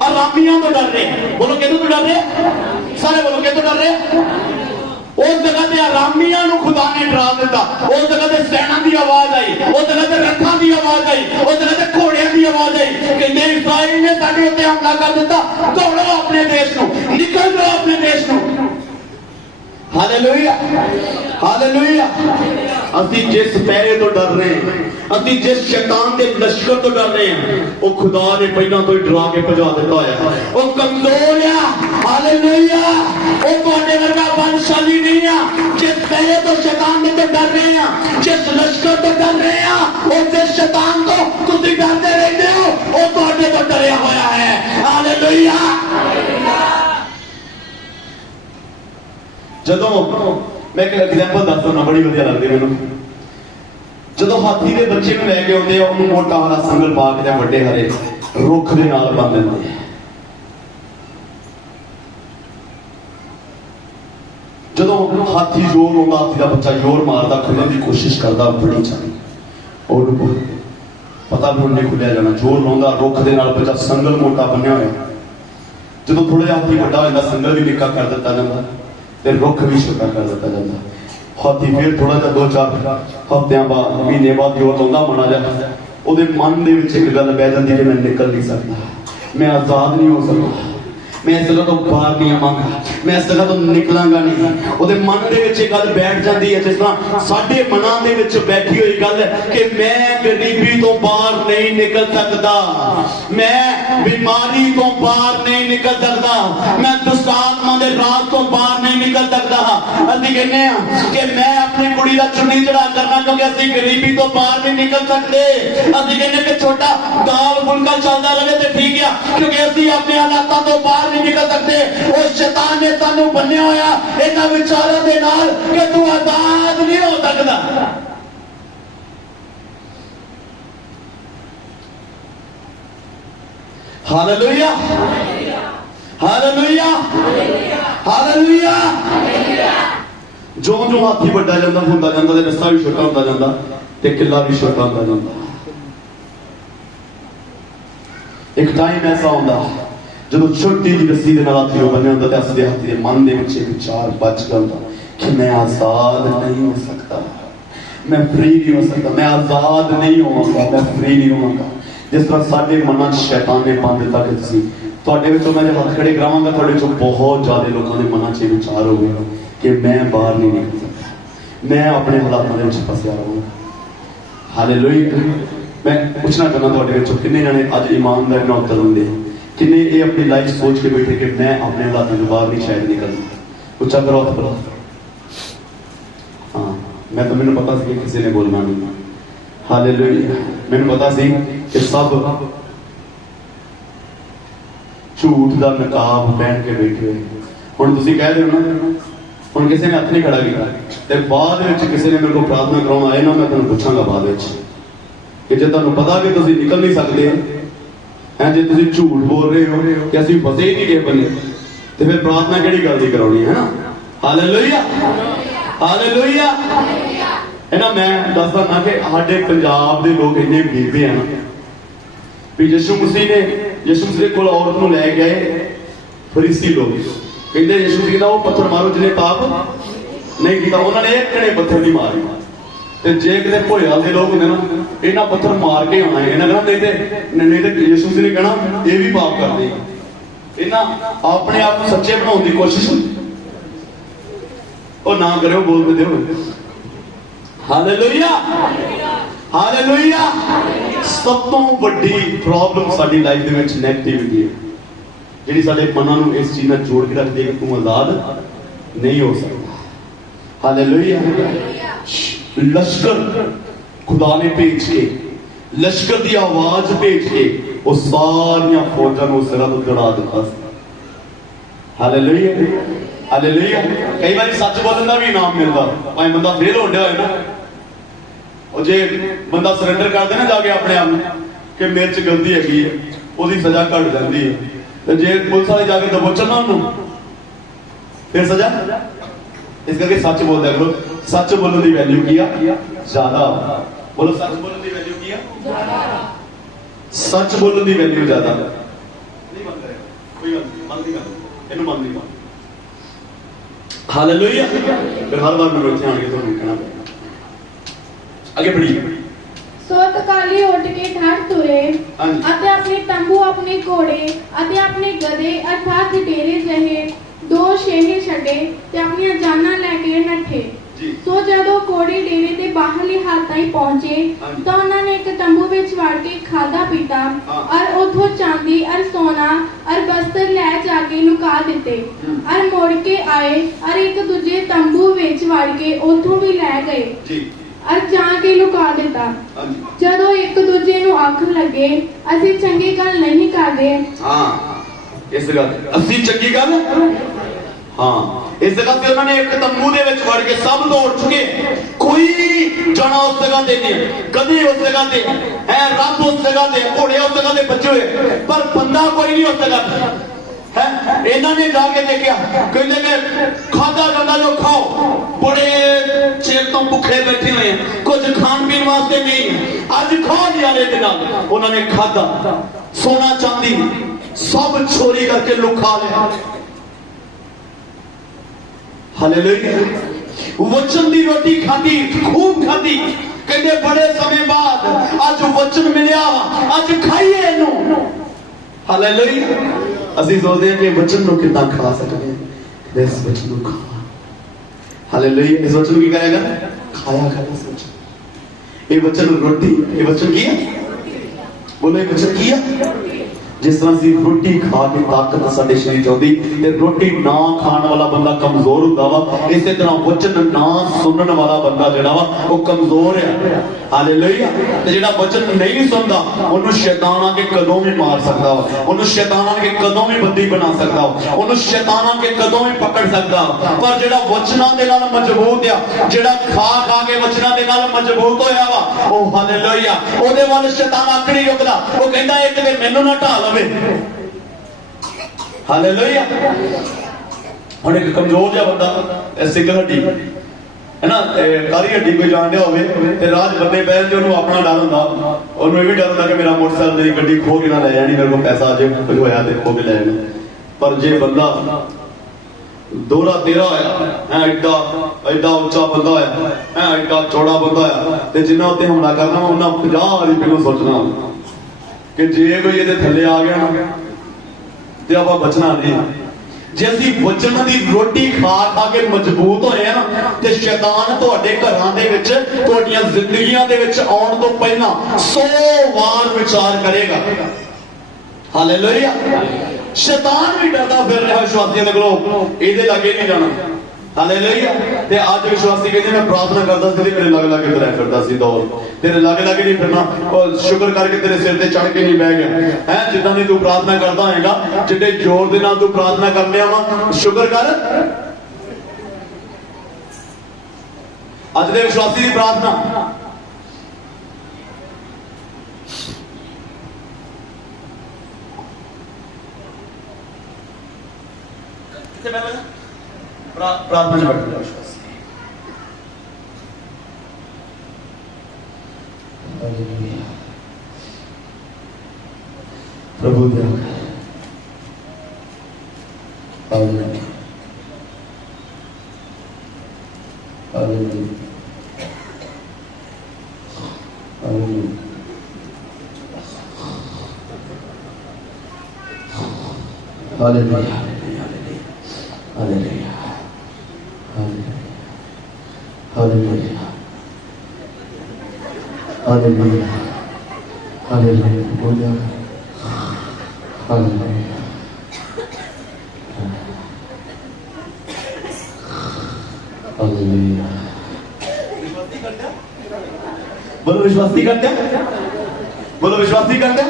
आरामियों तो डर रहे। बोलो कितों तो डर रहे? सारे बोलो कितों डर रहे? उस जगह ते आरामियों को खुदा ने डरा दिता। उस जगह ते सैना की आवाज आई, उस जगह ते रथां की आवाज आई, उस जगह ते घोड़ियां की आवाज आई। कहते इस्राएल ने साडे उत्ते हमला कर दिता, दौड़ो अपने देश को, निकल जाओ अपने देश को। Hallelujah, hallelujah. असी जिस पैरे तो डर रहे हैं, असी जिस शैतान के लश्कर तो डर रहे हैं, वो खुदा ने पहला तो ही डरा के भजा दिता है। वो कमजोर है, हालेलुया। वो तुहाडे वर्गा बलशाली नहीं है। जिस पैरे तो शैतान के तो डर रहे हैं, जिस लश्कर तो डर रहे हैं, और जिस शैतान को तुसी डरते रहते हो, वो तुहाडे तो डरिया होया है। हालेलुया। ਜਦੋਂ मैं एक एग्जांपल दसदा, बड़ी वधिया लगदी मैनूं। ਜਦੋਂ हाथी के बच्चे ਨੂੰ ਲੈ ਕੇ ਆਉਂਦੇ ਆ, ਉਹਨੂੰ ਮੋਟਾ ਵਾਲਾ ਸੰਗਲ ਪਾ ਕੇ ਜਾਂ ਵੱਡੇ ਹਰੇ ਰੁੱਖ ਦੇ ਨਾਲ ਬੰਨ ਦਿੰਦੇ ਆ। ਜਦੋਂ ਹਾਥੀ ਜ਼ੋਰ ਲਾਉਂਦਾ, ਹਾਥੀ ਦਾ ਬੱਚਾ ਜ਼ੋਰ ਮਾਰਦਾ, ਖੁੱਲਣ ਦੀ ਕੋਸ਼ਿਸ਼ ਕਰਦਾ, ਬੜੀ ਚਾਹੀ ਉਹਨੂੰ ਪਤਾ ਵੀ ਉਹਨੇ ਖੁੱਲਿਆ ਜਾਣਾ। ਜ਼ੋਰ ਲਾਉਂਦਾ, ਰੁੱਖ ਦੇ ਨਾਲ ਬੱਚਾ ਸੰਗਲ ਮੋਟਾ ਬੰਨਿਆ ਹੋਇਆ। ਜਦੋਂ ਥੋੜਾ ਜਿਹਾ ਹਾਥੀ ਵੱਡਾ ਹੋ ਜਾਂਦਾ, ਸੰਗਲ ਵੀ ਨਿੱਕਾ ਕਰ ਦਿੱਤਾ ਜਾਂਦਾ ਤੇ ਰੁੱਖ ਵੀ ਛੋਟਾ ਕਰ ਦਿੱਤਾ ਜਾਂਦਾ। ਹਾਥੀ ਫਿਰ ਥੋੜਾ ਜਿਹਾ 2-4 ਹਫ਼ਤਿਆਂ ਬਾਅਦ, ਮਹੀਨੇ ਬਾਅਦ ਜ਼ੋਰ ਲਾਉਂਦਾ ਮਾੜਾ ਜਿਹਾ, ਉਹਦੇ ਮਨ ਦੇ ਵਿੱਚ ਇੱਕ ਗੱਲ ਬਹਿ ਜਾਂਦੀ ਕਿ ਮੈਂ ਨਿਕਲ ਨਹੀਂ ਸਕਦਾ, ਮੈਂ ਆਜ਼ਾਦ ਨਹੀਂ ਹੋ ਸਕਦਾ, मैं इस जगह तो बाहर नहीं आवांगा, मैं इस जगह तो निकलांगा नहीं। ਉਹਦੇ ਮਨ ਦੇ ਵਿੱਚ ਇਹ ਗੱਲ ਬੈਠ ਜਾਂਦੀ ਹੈ, ਜਿਸ ਤਰ੍ਹਾਂ ਸਾਡੇ ਮਨਾਂ ਦੇ ਵਿੱਚ ਬੈਠੀ ਹੋਈ ਗੱਲ ਹੈ ਕਿ ਮੈਂ ਗਰੀਬੀ ਤੋਂ ਬਾਹਰ ਨਹੀਂ ਨਿਕਲ ਸਕਦਾ, ਮੈਂ ਬਿਮਾਰੀ ਤੋਂ ਬਾਹਰ ਨਹੀਂ ਨਿਕਲ ਸਕਦਾ, ਮੈਂ ਦੁਸ਼ਟ ਆਤਮਾ ਦੇ ਰਾਜ ਤੋਂ ਬਾਹਰ ਨਹੀਂ ਨਿਕਲ ਸਕਦਾ। ਅਸੀਂ ਕਹਿੰਦੇ ਆ ਕਿ ਮੈਂ ਆਪਣੀ ਕੁੜੀ ਦਾ ਚੁੰਨੀ ਚੜਾ ਕਰਨਾ, ਕਿਉਂਕਿ ਅਸੀਂ ਗਰੀਬੀ ਤੋਂ ਬਾਹਰ ਨਹੀਂ ਨਿਕਲ ਸਕਦੇ। ਅਸੀਂ ਕਹਿੰਦੇ ਕਿ ਛੋਟਾ ਦਾਲ ਫੁਲਕਾ ਚੱਲਦਾ ਰਹੇ ਤੇ ਠੀਕ ਆ, ਕਿਉਂਕਿ ਅਸੀਂ ਆਪਣੇ ਹਾਲਾਤਾਂ ਤੋਂ ਬਾਹਰ नहीं निकल सकते। और शैतान ने सानू बन्या होया इन्हां विचारां दे नाल कि तू आजाद नहीं हो सकदा। Hallelujah, hallelujah, hallelujah. जो जो हाथी वड्डा जांदा हुंदा जांदा, ते रस्ता भी छोटा हुंदा जांदा, ते किला भी छोटा हुंदा जांदा। एक टाइम ऐसा हुंदा ਜਦੋਂ ਛੋਟੀ ਜਿਹੀ ਰੱਸੀ ਦੇ ਨਾਲ ਹਾਥੀ ਨੂੰ ਬੰਨਿਆ ਹੁੰਦਾ, ਤੇ ਅਸਦੇ ਹਾਥੀ ਦੇ ਮਨ ਦੇ ਵਿੱਚ ਇੱਕ ਵਿਚਾਰ ਬਚ ਗਿਆ ਹੁੰਦਾ ਕਿ ਮੈਂ ਆਜ਼ਾਦ ਨਹੀਂ ਹੋ ਸਕਦਾ, ਮੈਂ ਫ੍ਰੀ ਨਹੀਂ ਹੋ ਸਕਦਾ, ਮੈਂ ਆਜ਼ਾਦ ਨਹੀਂ ਹੋਵਾਂਗਾ, ਮੈਂ ਫ੍ਰੀ ਨਹੀਂ ਹੋਵਾਂਗਾ। ਜਿਸ ਤਰ੍ਹਾਂ ਸਾਡੇ ਮਨਾਂ 'ਚ ਸ਼ੈਤਾਨ ਨੇ ਬੰਦ ਦਿੱਤਾ ਕਿ ਤੁਸੀਂ, ਤੁਹਾਡੇ ਵਿੱਚੋਂ ਮੈਂ ਜੇ ਹੱਥ ਖੜੇ ਕਰਾਵਾਂਗਾ, ਤੁਹਾਡੇ ਵਿੱਚੋਂ ਬਹੁਤ ਜ਼ਿਆਦਾ ਲੋਕਾਂ ਦੇ ਮਨਾਂ 'ਚ ਇਹ ਵਿਚਾਰ ਹੋਵੇ ਕਿ ਮੈਂ ਬਾਹਰ ਨਹੀਂ ਨਿਕਲ ਸਕਦਾ, ਮੈਂ ਆਪਣੇ ਹਾਲਾਤਾਂ ਦੇ ਵਿੱਚ ਫਸਿਆ ਰਹਾਂਗਾ। ਹਾਲੇਲੂਇਆ। ਮੈਂ ਪੁੱਛਣਾ ਚਾਹੁੰਦਾ ਤੁਹਾਡੇ ਵਿੱਚੋਂ ਕਿੰਨੇ ਜਣੇ ਅੱਜ ਇਮਾਨਦਾਰੀ ਨਾਲ ਉੱਤਰ ਦਿੰਦੇ, किन्ने ये अपनी लाइफ सोच के बैठे कि मैं अपने हालातों के बाहर नहीं शायद निकल उच्चा करो हथ करो। हाँ, मैं तो मैंने पता सी किसी ने बोलना नहीं। हालेलुया। मैंने पता सी कि सब झूठ का नकाब पहन के बैठे हुए। हुण तुसीं कह रहे हो ना, हुण किसी ने हथ नहीं खड़ा किया ते बाद विच किसी ने मेरे को प्रार्थना कराउण आए ना, मैं तुहानूं पुछांगा बाद विच कि जे तुहानूं पता कि तुसीं निकल नहीं सकदे हैं, जे तुसीं झूठ बोल रहे हो कि असीं फसे ही नहीं किसी बन्ने, तो फिर प्रार्थना किहड़ी गल दी कराउणी है ना। Hallelujah, hallelujah. है ना। मैं दसदा ना कि साडे पंजाब दे लोग इन्ने बीबे हैं भी यीशु मसीह कोल औरत नूं लै गए फरीसी लोग, कहंदे यीशु मसीह दा वो पत्थर मारो जिन्हें पाप नहीं कीता। उन्होंने एक कणे पत्थर नहीं मारे, ते जे किते भोयाल दे लोग होंदे ना, इन्हां पत्थर मार के आना है, इन्हां कहना नहीं ते यीशु जी ने कहना ये भी पाप करदे। इन्हां अपने आप सच्चे बनाउण दी कोशिश और ना करो, बोलते दिओ। Hallelujah, hallelujah. सब तो वड्डी प्रॉब्लम साडी लाइफ दे विच नेगेटिविटी है, जिहड़ी साडे मनां नूं इस चीज़ नाल जोड़ के रखदी है कि तू आजाद नहीं हो सकदा। हालेलुया। लश्कर खुदा ने भेज के, लश्कर की आवाज भेज के वो सारियां फौजां नूं उस जगह तो दड़ा दिता। Hallelujah, hallelujah. कई बार सच बोलने का भी इनाम मिलता, भाई बंदा फेल हो गया है ना, और जे बंदा सरेंडर कर दे ना जाके अपने आप कि मेरे च गलती हैगी है, उसकी सजा घट जाती है। तो जे पुलिस वाले जाके दबोचन ना उन्होंने फिर सजा। इस करके सच बोलता करो, सच बोलने की वैल्यू किया ज्यादा। बोलो सच बोलने की वैल्यू किया, सच बोलने की वैल्यू ज्यादा नहीं। कोई गल मन नहीं कर इन्हू मन नहीं कर हालेलुया फिर हर बार मैं इत्थे आण के तुहानू कहना आगे बढ़ी सो तकाली उठ के ठहर तुरे अते अपने तंबू अपने घोड़े अते अपने गधे अर्थात डेरे जहे दो शेहे छड़े ते अपनी जाना लेके नठे सो जदों घोड़े डेरे दे बाहरली हाल ताईं पहुंचे तो उन्होंने एक तंबू विच वड़ के खादा पीता और उथों चांदी और सोना और बस्तर लै जाके लुका दिते और मुड़ के आए और एक दूजे तंबू विच वड़ के उथों भी लै गए और जाके लुका दिता जदों एक दूजे नूं आखण लगे असीं चंगी गल नहीं करदे इस गल असीं चंगी गल इस जगह से उन्होंने एक तंबू दे विच वड़ के सब दौड़ चुके कोई जाना उस जगह ते नहीं कदी उस जगह ते है रब उस जगह ते घोड़े उस जगह ते बचे हुए पर बंदा कोई नहीं उस जगह ते है इन्होंने जाके देखा कहते कि खादा जाता जो खाओ बड़े चेर तो भुखे बैठे हुए हैं कुछ खान पीन वास्ते नहीं अज खाओ नियारे दे नाल उन्होंने खादा सोना चांदी सब चोरी करके लुका लिया हालेलुया वचन दी रोटी खाधी खूब खाधी कहते बड़े समय बाद अज वचन मिलिया अज खाइए इनू हालेलुया ਅਸੀਂ सोचते हैं कि वचन ਨੂੰ कितना खा सकते हैं इस वचन ਨੂੰ खा हालेलुया इस वचन की करेगा खाया खाया इस वचन ये वचन रोटी ये वचन की है बोलो ये वचन की है जिस तरह से रोटी खा के ताकत साडे शरीर च आउंदी ते रोटी ना खाण वाला बंदा कमजोर हुंदा वा इसे तरह वचन ना सुनने वाला बंदा जेड़ा वा वो कमजोर है हालेलुया ते जेड़ा वचन नहीं सुनदा ओनू शैतान आके कदों भी मार सकदा वा ओनू शैतान आके कदों भी बंदी बना सकदा वा ओनू शैतान आके कदों भी पकड़ सकदा पर जेड़ा वचनां दे नाल मजबूत आ जेड़ा खा खा के वचनां दे नाल मजबूत होया वा ओ हालेलुया ओदे वाल शैतान आख नहीं रुकदा ओ कहंदा एक ते मैनू ना ढा हालेलुया हुण एक कमजोर जिहा बंदा सिंगल हड्डी है ना कारी हड्डी कोई जान दिया होवे ते राज बंदे पैन ते ओनू अपना डर हुंदा ओनू ये भी डर हुंदा कि मेरा मोटरसाइकिल मेरी गड्डी खो के ना ले जानी मेरे को पैसा आ जाए कुछ होया ते खो के ले जाना पर जे बंदा दोहरा तेरा होया है एडा एडा उच्चा बंदा होया है एडा चौड़ा बंदा होया ते जिन्ना उत्ते हमला करना उन्ना 50 वारी पहलों सोचना कि जे कोई ये थले आ गया ना तो आप बचना नहीं जे असी वचन की रोटी खा खा के मजबूत होए ना तो शैतान तुहाडे घरां दे विच तुहाडीआं जिंदगियां दे विच आउण तो पहला 100 वार विचार करेगा हालेलुया शैतान भी डरदा फिर रहा विश्वासियों दे कोलों इहदे लागे नहीं जाना हालेलुया ते आज विश्वासी कहते मैं प्रार्थना करदा सी मेरे लग लग इधर करदा सी दौर तेरे लग लग नहीं फिरना और शुक्र करके तेरे सिर ते चढ़ के नहीं बह गया है जिद्दां दी तू प्रार्थना करदा होएगा जिड्डे जोर दे नाल तू प्रार्थना करने आवा शुक्र कर आज दे विश्वासी दी प्रार्थना किथे बैठ लगा प्रार्थना में बैठो विश्वास प्रभु दया hallelujah hallelujah hallelujah hallelujah hallelujah hallelujah hallelujah hallelujah बोलिए हालेलुया हालेलुया बोलो विश्वासी करते बोलो विश्वासी करते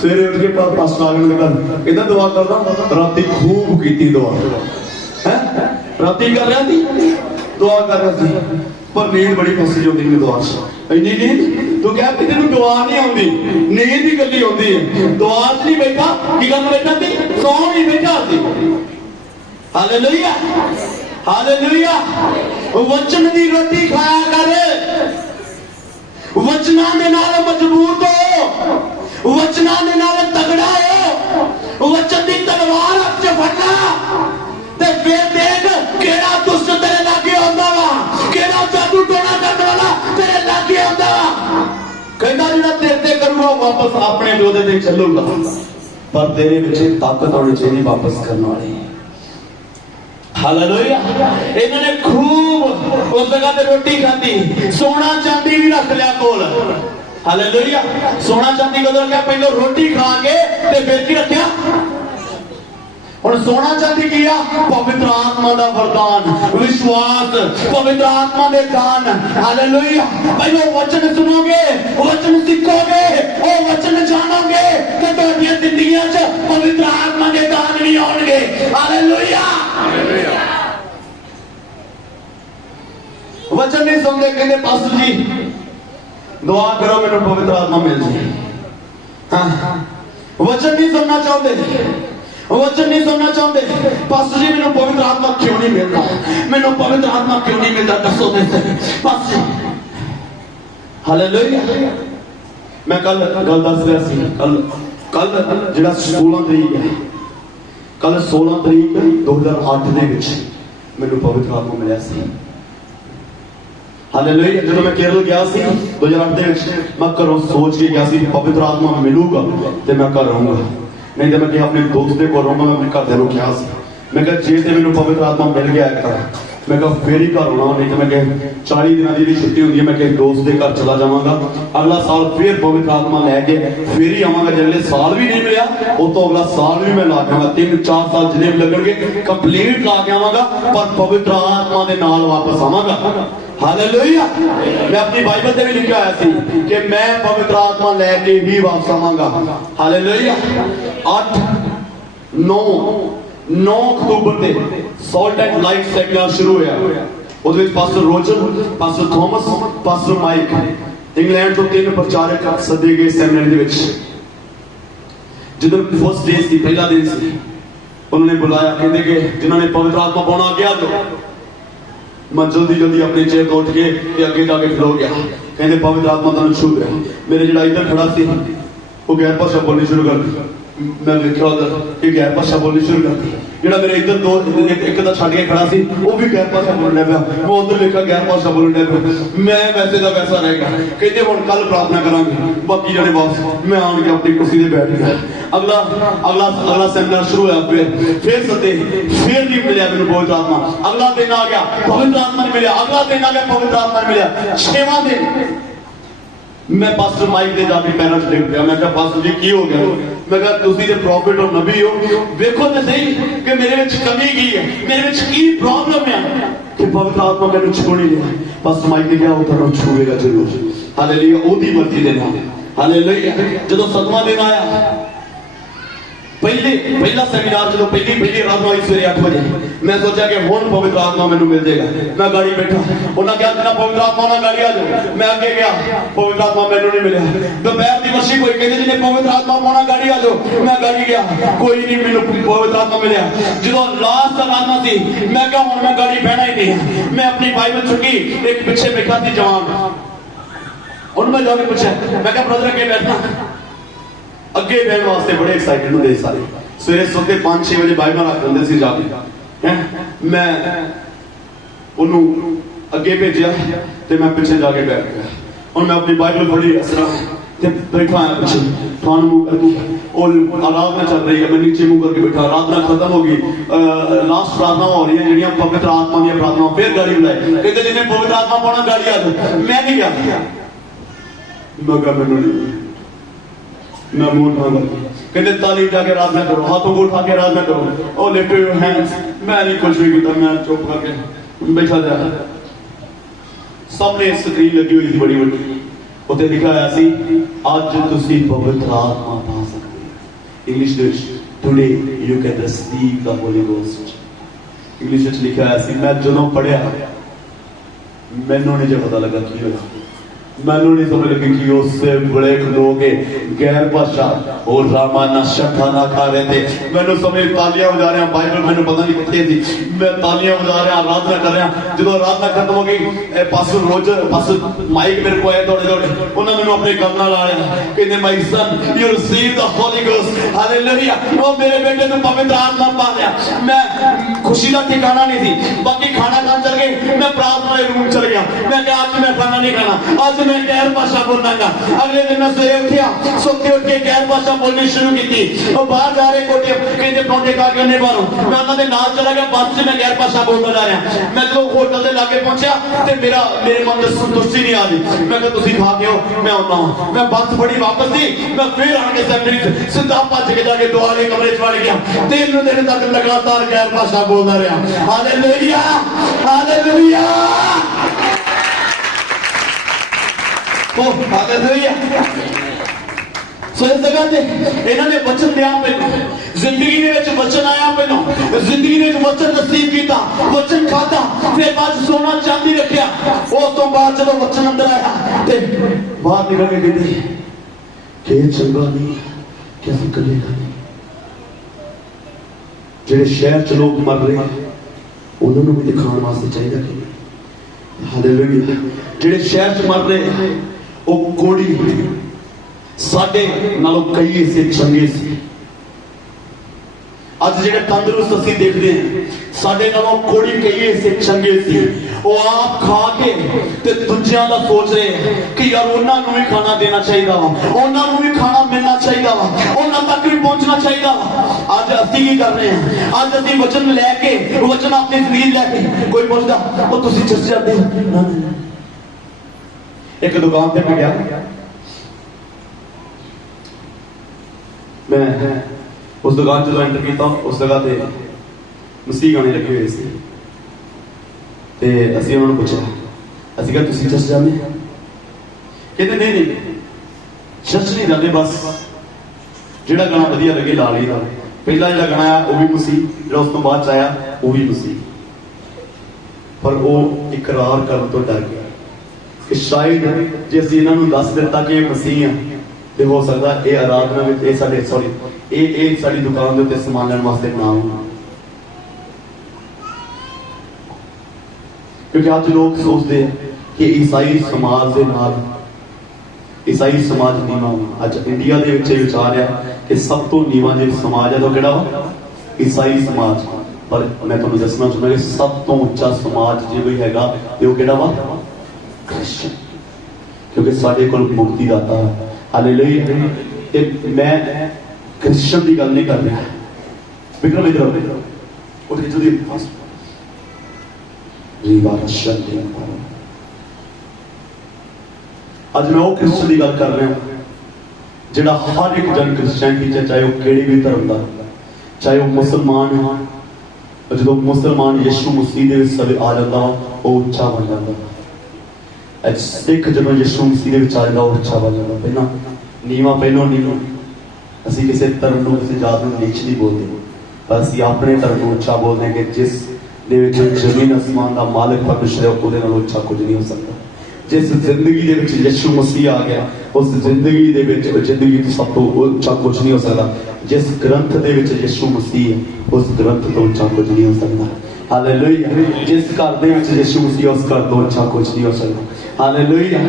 सवेरे उठ के पास्टर आगे निकल इधर दुआ करदा राती खूब कीती दुआ है राती कर रहा थी दुआ कर रहा थी पर नींद बड़ी फसी होती है दुआ से इन्नी नींद तू क्या कि तेनू दुआ नहीं आउंदी नींद ही गल्ली होती है दुआ च नहीं बैठा की गल बैठा थी सौ ही बैठा थी हालेलुया हालेलुया वचन दी रोटी खाया कर वचना दे नाल मजबूत हो वचना दे नाल तगड़ा हो वचन की तलवार हाथ च फड़ना ते फिर देख केड़ा दुष्ट तेरे लागे आंदा वा, केड़ा जादू टोना करने वाला तेरे लागे आंदा वा। कहना जिहड़ा तेरे ते करूगा वापस अपने जोदे ते चलूगा, पर तेरे विच ताकत होनी चाहिए वापस करने वाली। हालेलुया। इन्होंने खूब उस जगह ते रोटी खाधी, सोना चांदी भी रख लिया कोल। हालेलुया। सोना चांदी कदों रखा? पहले रोटी खा के ते फिर की रखा? और सोना चांदी किया पवित्र आत्मा का वरदान, विश्वास, पवित्र आत्मा के दान। हालेलुया। पहले वचन सुनोगे, वचन सीखोगे, वो वचन जानोगे तो तुम्हारी जिंदगी च पवित्र आत्मा के दान भी आउणगे। हालेलुया। वचन नहीं सुनते, कहते पास्टर जी दुआ करो मेरे पवित्र आत्मा मिल जाए। हाँ, वचन नहीं सुनना चाहते, वचन नहीं सुनना चाहते। पास्टर जी मैंने पवित्र आत्मा क्यों नहीं मिलता, मैंने पवित्र आत्मा क्यों नहीं मिलता, दसो पास्टर जी। हालेलुया। मैं कल गल दस रहा सी, कल जिहड़ा 16 तरीक है, कल 16 तरीक 2008 दे विच मैनू पवित्र आत्मा मिलिया सी। हालेलुया। जब मैं केरल गया सी 2008 दे विच, मैं घरों सोच के गया सी पवित्र आत्मा मिलूगा तो मैं घर रहूंगा, नहीं तो मैं अपने दोस्त के को रहूंगा। मैं अपने घरदे को कहा सी, मैं कहा जे तो मैनू पवित्र आत्मा मिल गया एक तरह, मैं कहा फिर ही घर होना, नहीं तो मैं कहा 40 दिन की छुट्टी होती है, मैं कहा दोस्त के घर चला जावांगा, अगला साल फिर पवित्र आत्मा लैके फिर ही आवांगा। जो अगले साल भी नहीं मिला उस तो अगला साल भी मैं ला के आवांगा, 3-4 साल जिन्हें भी लगणगे कंप्लीट ला के आवांगा, पर पवित्र आत्मा के नाल वापस आवांगा। हालेलुया। मैं अपनी बाइबल में भी लिखा आया थी कि मैं पवित्र आत्मा लैके ही वापस आवांगा। हालेलुया। 8-9 अक्तूबर से सॉल्ट एंड लाइट सेमिनार शुरू होया। उसमें pastor Roger, pastor Thomas, pastor Mike England तो 3 प्रचारक सदे गए सेमिनार दे विच। जिधर फर्स्ट डे सी, पहला दिन सी, उन्होंने बुलाया, कहते कि जिन्होंने पवित्र आत्मा पाना गया तो मैं जल्दी जल्दी अपनी चेयर तो उठ के अगे जाके खलो गया। कहते पवित्र आत्मा तुम छू गया। मेरे जो इधर खड़ा सी वो गैर भाषा बोलनी शुरू कर दी। मैं देखा उधर ये गैर भाषा बोलनी शुरू कर दी। जो मेरे इधर दो एक छड़ के खड़ा सी वो भी गैर भाषा बोलने पाया, मैं उधर देखा गैर भाषा बोलने पाया। मैं वैसे का वैसा रह गया। कहते हम कल प्रार्थना करांगे, बाकी जने वापस। मैं आन के अपनी कुर्सी से बैठ गया। अगला अगला अगला सेमिनार शुरू हुआ, फिर सते फिर नहीं मिला मेरे पवित्र आत्मा। अगला दिन आ गया, पवित्र आत्मा नहीं मिला। अगला दिन आ गया, पवित्र आत्मा नहीं मिला। 6वां दिन मैं पास्टर माइक दे जाके पैरों च डिग पिया। मैं कहा पास्टर जी की हो गया? मैं कहा तुसी ते प्रॉफिट और नबी हो, देखो तो सही कि मेरे विच कमी की है, मेरे विच की प्रॉब्लम है कि पवित्र आत्मा मैंने छू नहीं लिया। पास्टर माइक ने कहा उधर छूएगा जरूर। हालेलुया। ओदी मर्जी दे नाल। हालेलुया। जदों 7वां दिन आया, पहला सेमिनार जो पहली आराधना हुई सवेरे 8 बजे, मैं सोचा कि हुण पवित्र आत्मा मैनू मिल जाएगा। मैं गाड़ी बैठा, उन्होंने कहा जिन्हें पवित्र आत्मा ना गाड़ी आ जाओ। मैं आगे गया, पवित्र आत्मा मैनू नहीं मिला। दोपहर की मछली कोई कहते जिन्हें पवित्र आत्मा पाना गाड़ी आ जाओ। मैं गाड़ी गया, कोई नहीं मैनू पवित्र आत्मा मिला। जो लास्ट आराधना थी, मैं कहा हुण मैं गाड़ी बहना ही नहीं। मैं अपनी बाइबल चुकी, एक पीछे बैठा थी जवान, उन्होंने जाके पूछा, मैं कहा ब्रदर अगे बैठना। अगे बहन वास्ते बड़े एक्साइटेड होंगे सारे। सवेरे सोते 5-6 बजे बाइबल रख देंगे सी जाके। मैं उन्होंने अगे भेजा तो मैं पीछे जाके बैठ गया। और मैं अपनी बाइबल पढ़ी इस तरह बैठा आया पीछे, थान मुंह करके और आराधना चल रही है। मैं नीचे मुंह करके बैठा, आराधना खत्म होगी, लास्ट प्रार्थना हो रही है जिहड़ियां पवित्र आत्मा दी प्रार्थना। फिर गाड़ी बुलाए, कहते जिन्हें पवित्र आत्मा पाना गाड़ी आ जाओ। मैं नहीं गया, मैं कहा मैनू नहीं, मैं मुंह उठा कहते ताली जाके आराधना करो, हाथों को उठा के आराधना करो। और लिफ्ट योर हैंड्स। मैं नहीं कुछ भी किया, मैं चुप करके बैठा जा। सामने स्क्रीन लगी हुई थी बड़ी बड़ी, उत्ते लिखा आया सी आज तुसी पवित्र आत्मा पा सकते। English they today you can receive the Holy ghost. English में लिखा आया सी। मैं ਜਦੋਂ पढ़िया मैनू नहीं जो पता लगा की होया। मैनू नहीं समझ लगी कि उससे बड़े लोग गैर भाषा और रामाना शखा ना खा रहे थे। मैनू समझ तालियां बजा रहे हैं, बाइबल मैंने पता नहीं कितने थी, मैं तालियां बजा रहा, आराधना कर रहा। जो आराधना खत्म हो गई, पास माइक मेरे को आया दौड़े दौड़े, उन्होंने मैंने अपने कमरा ला लिया, कहते my son you receive the Holy Ghost, hallelujah. ओ मेरे बेटे ने पवित्र आत्मा पा लिया। मैं खुशी का ठिकाना नहीं थी। बाकी खाना खान चल गए, मैं प्रार्थना रूम चल गया, मैं क्या आज मैं खाना नहीं खाना, आज मैं गैर भाषा बोलूंगा। अगले दिन मैं सवेरे उठा, सोते उठ के गैर भाषा बोलनी शुरू की थी। और बाहर जा रहे कोटे कहते पौंटे खा के बाहरों, मैं उन्होंने नाल चला गया, बस से मैं गैर भाषा बोलता जा रहा। मैं जो होटल के लागे पहुंचा तो मेरे मन में संतुष्टि नहीं आ रही। मैं कहा तुसी खा के हो, मैं आना। मैं बस बड़ी वापस थी, मैं फिर आके सेक्रेटरी सीधा भज के जाके दुआरे कमरे च वड़ गया। 3 दिन तक लगातार गैर भाषा बोलता रहा। हालेलुया, हालेलुया, ओ हालेलुया। सो इस जगह ते इन्होंने वचन दिया, मैनू जिंदगी दे विच वचन आया, मैनू जिंदगी दे विच वचन नसीब कीता, वचन खाता, फिर बाद सोना चांदी रखिया। उस तो बाद जब वचन अंदर आया ते बाहर निकल के कहते कि चंगा नहीं कि असीं कल्ले नहीं। जेड़े शहर च लोग मर रहे हैं उन्होंने भी दिखाने वास्ते चाहिए कि हालेलुया। जेड़े शहर च मर रहे हैं वो कोड़ी साडे नालों कई ऐसे चंगे सी। अज जेड़े तंदुरुस्त असीं देखते हैं साडे नालों कोड़ी कई ऐसे चंगे सी। वो आप खा के ते दूजियां दा सोच रहे हैं कि यार उन्हां नूं भी खाना देना चाहिए वा, उन्हां नूं भी खाना मिलना चाहिए वा, उन्हां तक भी पहुंचना चाहिए वा। अज असीं की कर रहे हैं, अज असीं वचन लैके वचन अपनी जिंदगी लैके कोई पुछदा ओ तुसीं चर्च जाते हो? एक दुकान ते मैं गया, मैं उस दुकान जो एंटर किया उस जगह ते मसीह गाने लगे हुए थे। ते असीं उन्होंने पूछा, असीं कहा तुसीं चर्च जाते? कहते नहीं नहीं चर्च नहीं जाते, बस जिहड़ा गाना वधिया लगे ला लईदा। पहला जिहड़ा गाना आया वो भी मसीह, जिहड़ा उस तो बाद आया वो भी मसीह। पर वो इकरार करने तो डर गया कि शायद जे असीं इन्हां नूं दस दित्ता कि मसीह आ ते हो सकदा ये आराधना विच ये साडी दुकान दे उत्ते समान लैण वास्ते ना हो। क्योंकि आज लोग सोचते हैं कि ईसाई समाज दे नाल ईसाई समाज नीवा। अज इंडिया दे विच विचार है कि सब तो नीवा जो समाज है तो किहड़ा वा? ईसाई समाज। पर मैं तुहानूं दसना चाहुंदा कि सब तो उच्चा समाज जो भी हैगा ते वो किहड़ा वा? क्रिश्चियन। क्योंकि साडे कोल मुक्ति दाता है। हालेलुया। मैं क्रिश्चियन की गल नहीं कर रहा। विक्रम इधर उठ के जल्दी आज मैं वो क्रिश्चियन की गल कर रहा हूं जिहड़ा हर एक जन क्रिश्चियनिटी चाहे वो किहड़े भी धर्म का, चाहे वो मुसलमान हो। जो मुसलमान यीशु मसीह दे विच आ जाता वो उच्चा बन जाता। सिख जो यीशु मसीह दे विच आ जाता वो उच्चा बन जाता। पहला नीवा पहलों नीवा। असीं किसी धर्म को किसी जात को नीच नहीं बोलते, पर असीं अपने धर्म को उच्चा बोलते हैं कि जिस दे विच जमीन आसमान का मालिक परमेश्वर है उहदे नालों उच्चा कुछ नहीं हो सकता। जिस जिंदगी दे विच यीशु मसीह आ गया उस जिंदगी दे विच जिंदगी सब तो उच्चा कुछ नहीं हो सकता। जिस ग्रंथ दे विच यीशु मसीह है उस ग्रंथ तो उच्चा कुछ नहीं हो सकता। हालेलुया। जिस घर दे विच यीशु मसीह उस घर तो उच्चा कुछ नहीं हो सकता। Hallelujah,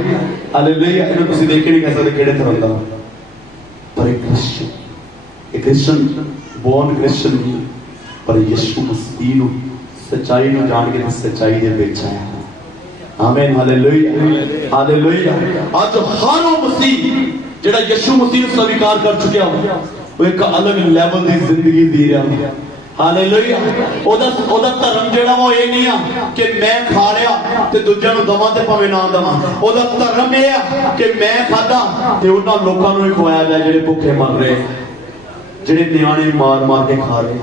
hallelujah. इन्हें तुसीं देख के नहीं कह सकते किहड़े धर्म दा, पर एक क्रिश्चियन बोर्न क्रिश्चियन नहीं, पर यीशु मसीह नूं सच्चाई नूं जान के सच्चाई दे विच आया। आमीन, हालेलुया, हालेलुया। आज हर वो मसीह जिहड़ा यीशु मसीह नूं स्वीकार कर चुकिया वो एक अलग लेवल दी जिंदगी जी रहा है। हालेलुया। ओदा धर्म जिहड़ा वो ये नहीं आ कि मैं खा लिया ते दूजिਆਂ ਨੂੰ ਦਵਾਂ ਤੇ ਭਾਵੇਂ ਨਾ ਦਵਾਂ। ओदा धर्म ये आ कि मैं खादा ते उन्हां लोकां ਨੂੰ ही ਖਵਾਇਆ जाए ਜਿਹੜੇ ਭੁੱਖੇ मर रहे, ਜਿਹੜੇ ਨਿਆਣੇ मार के खा रहे।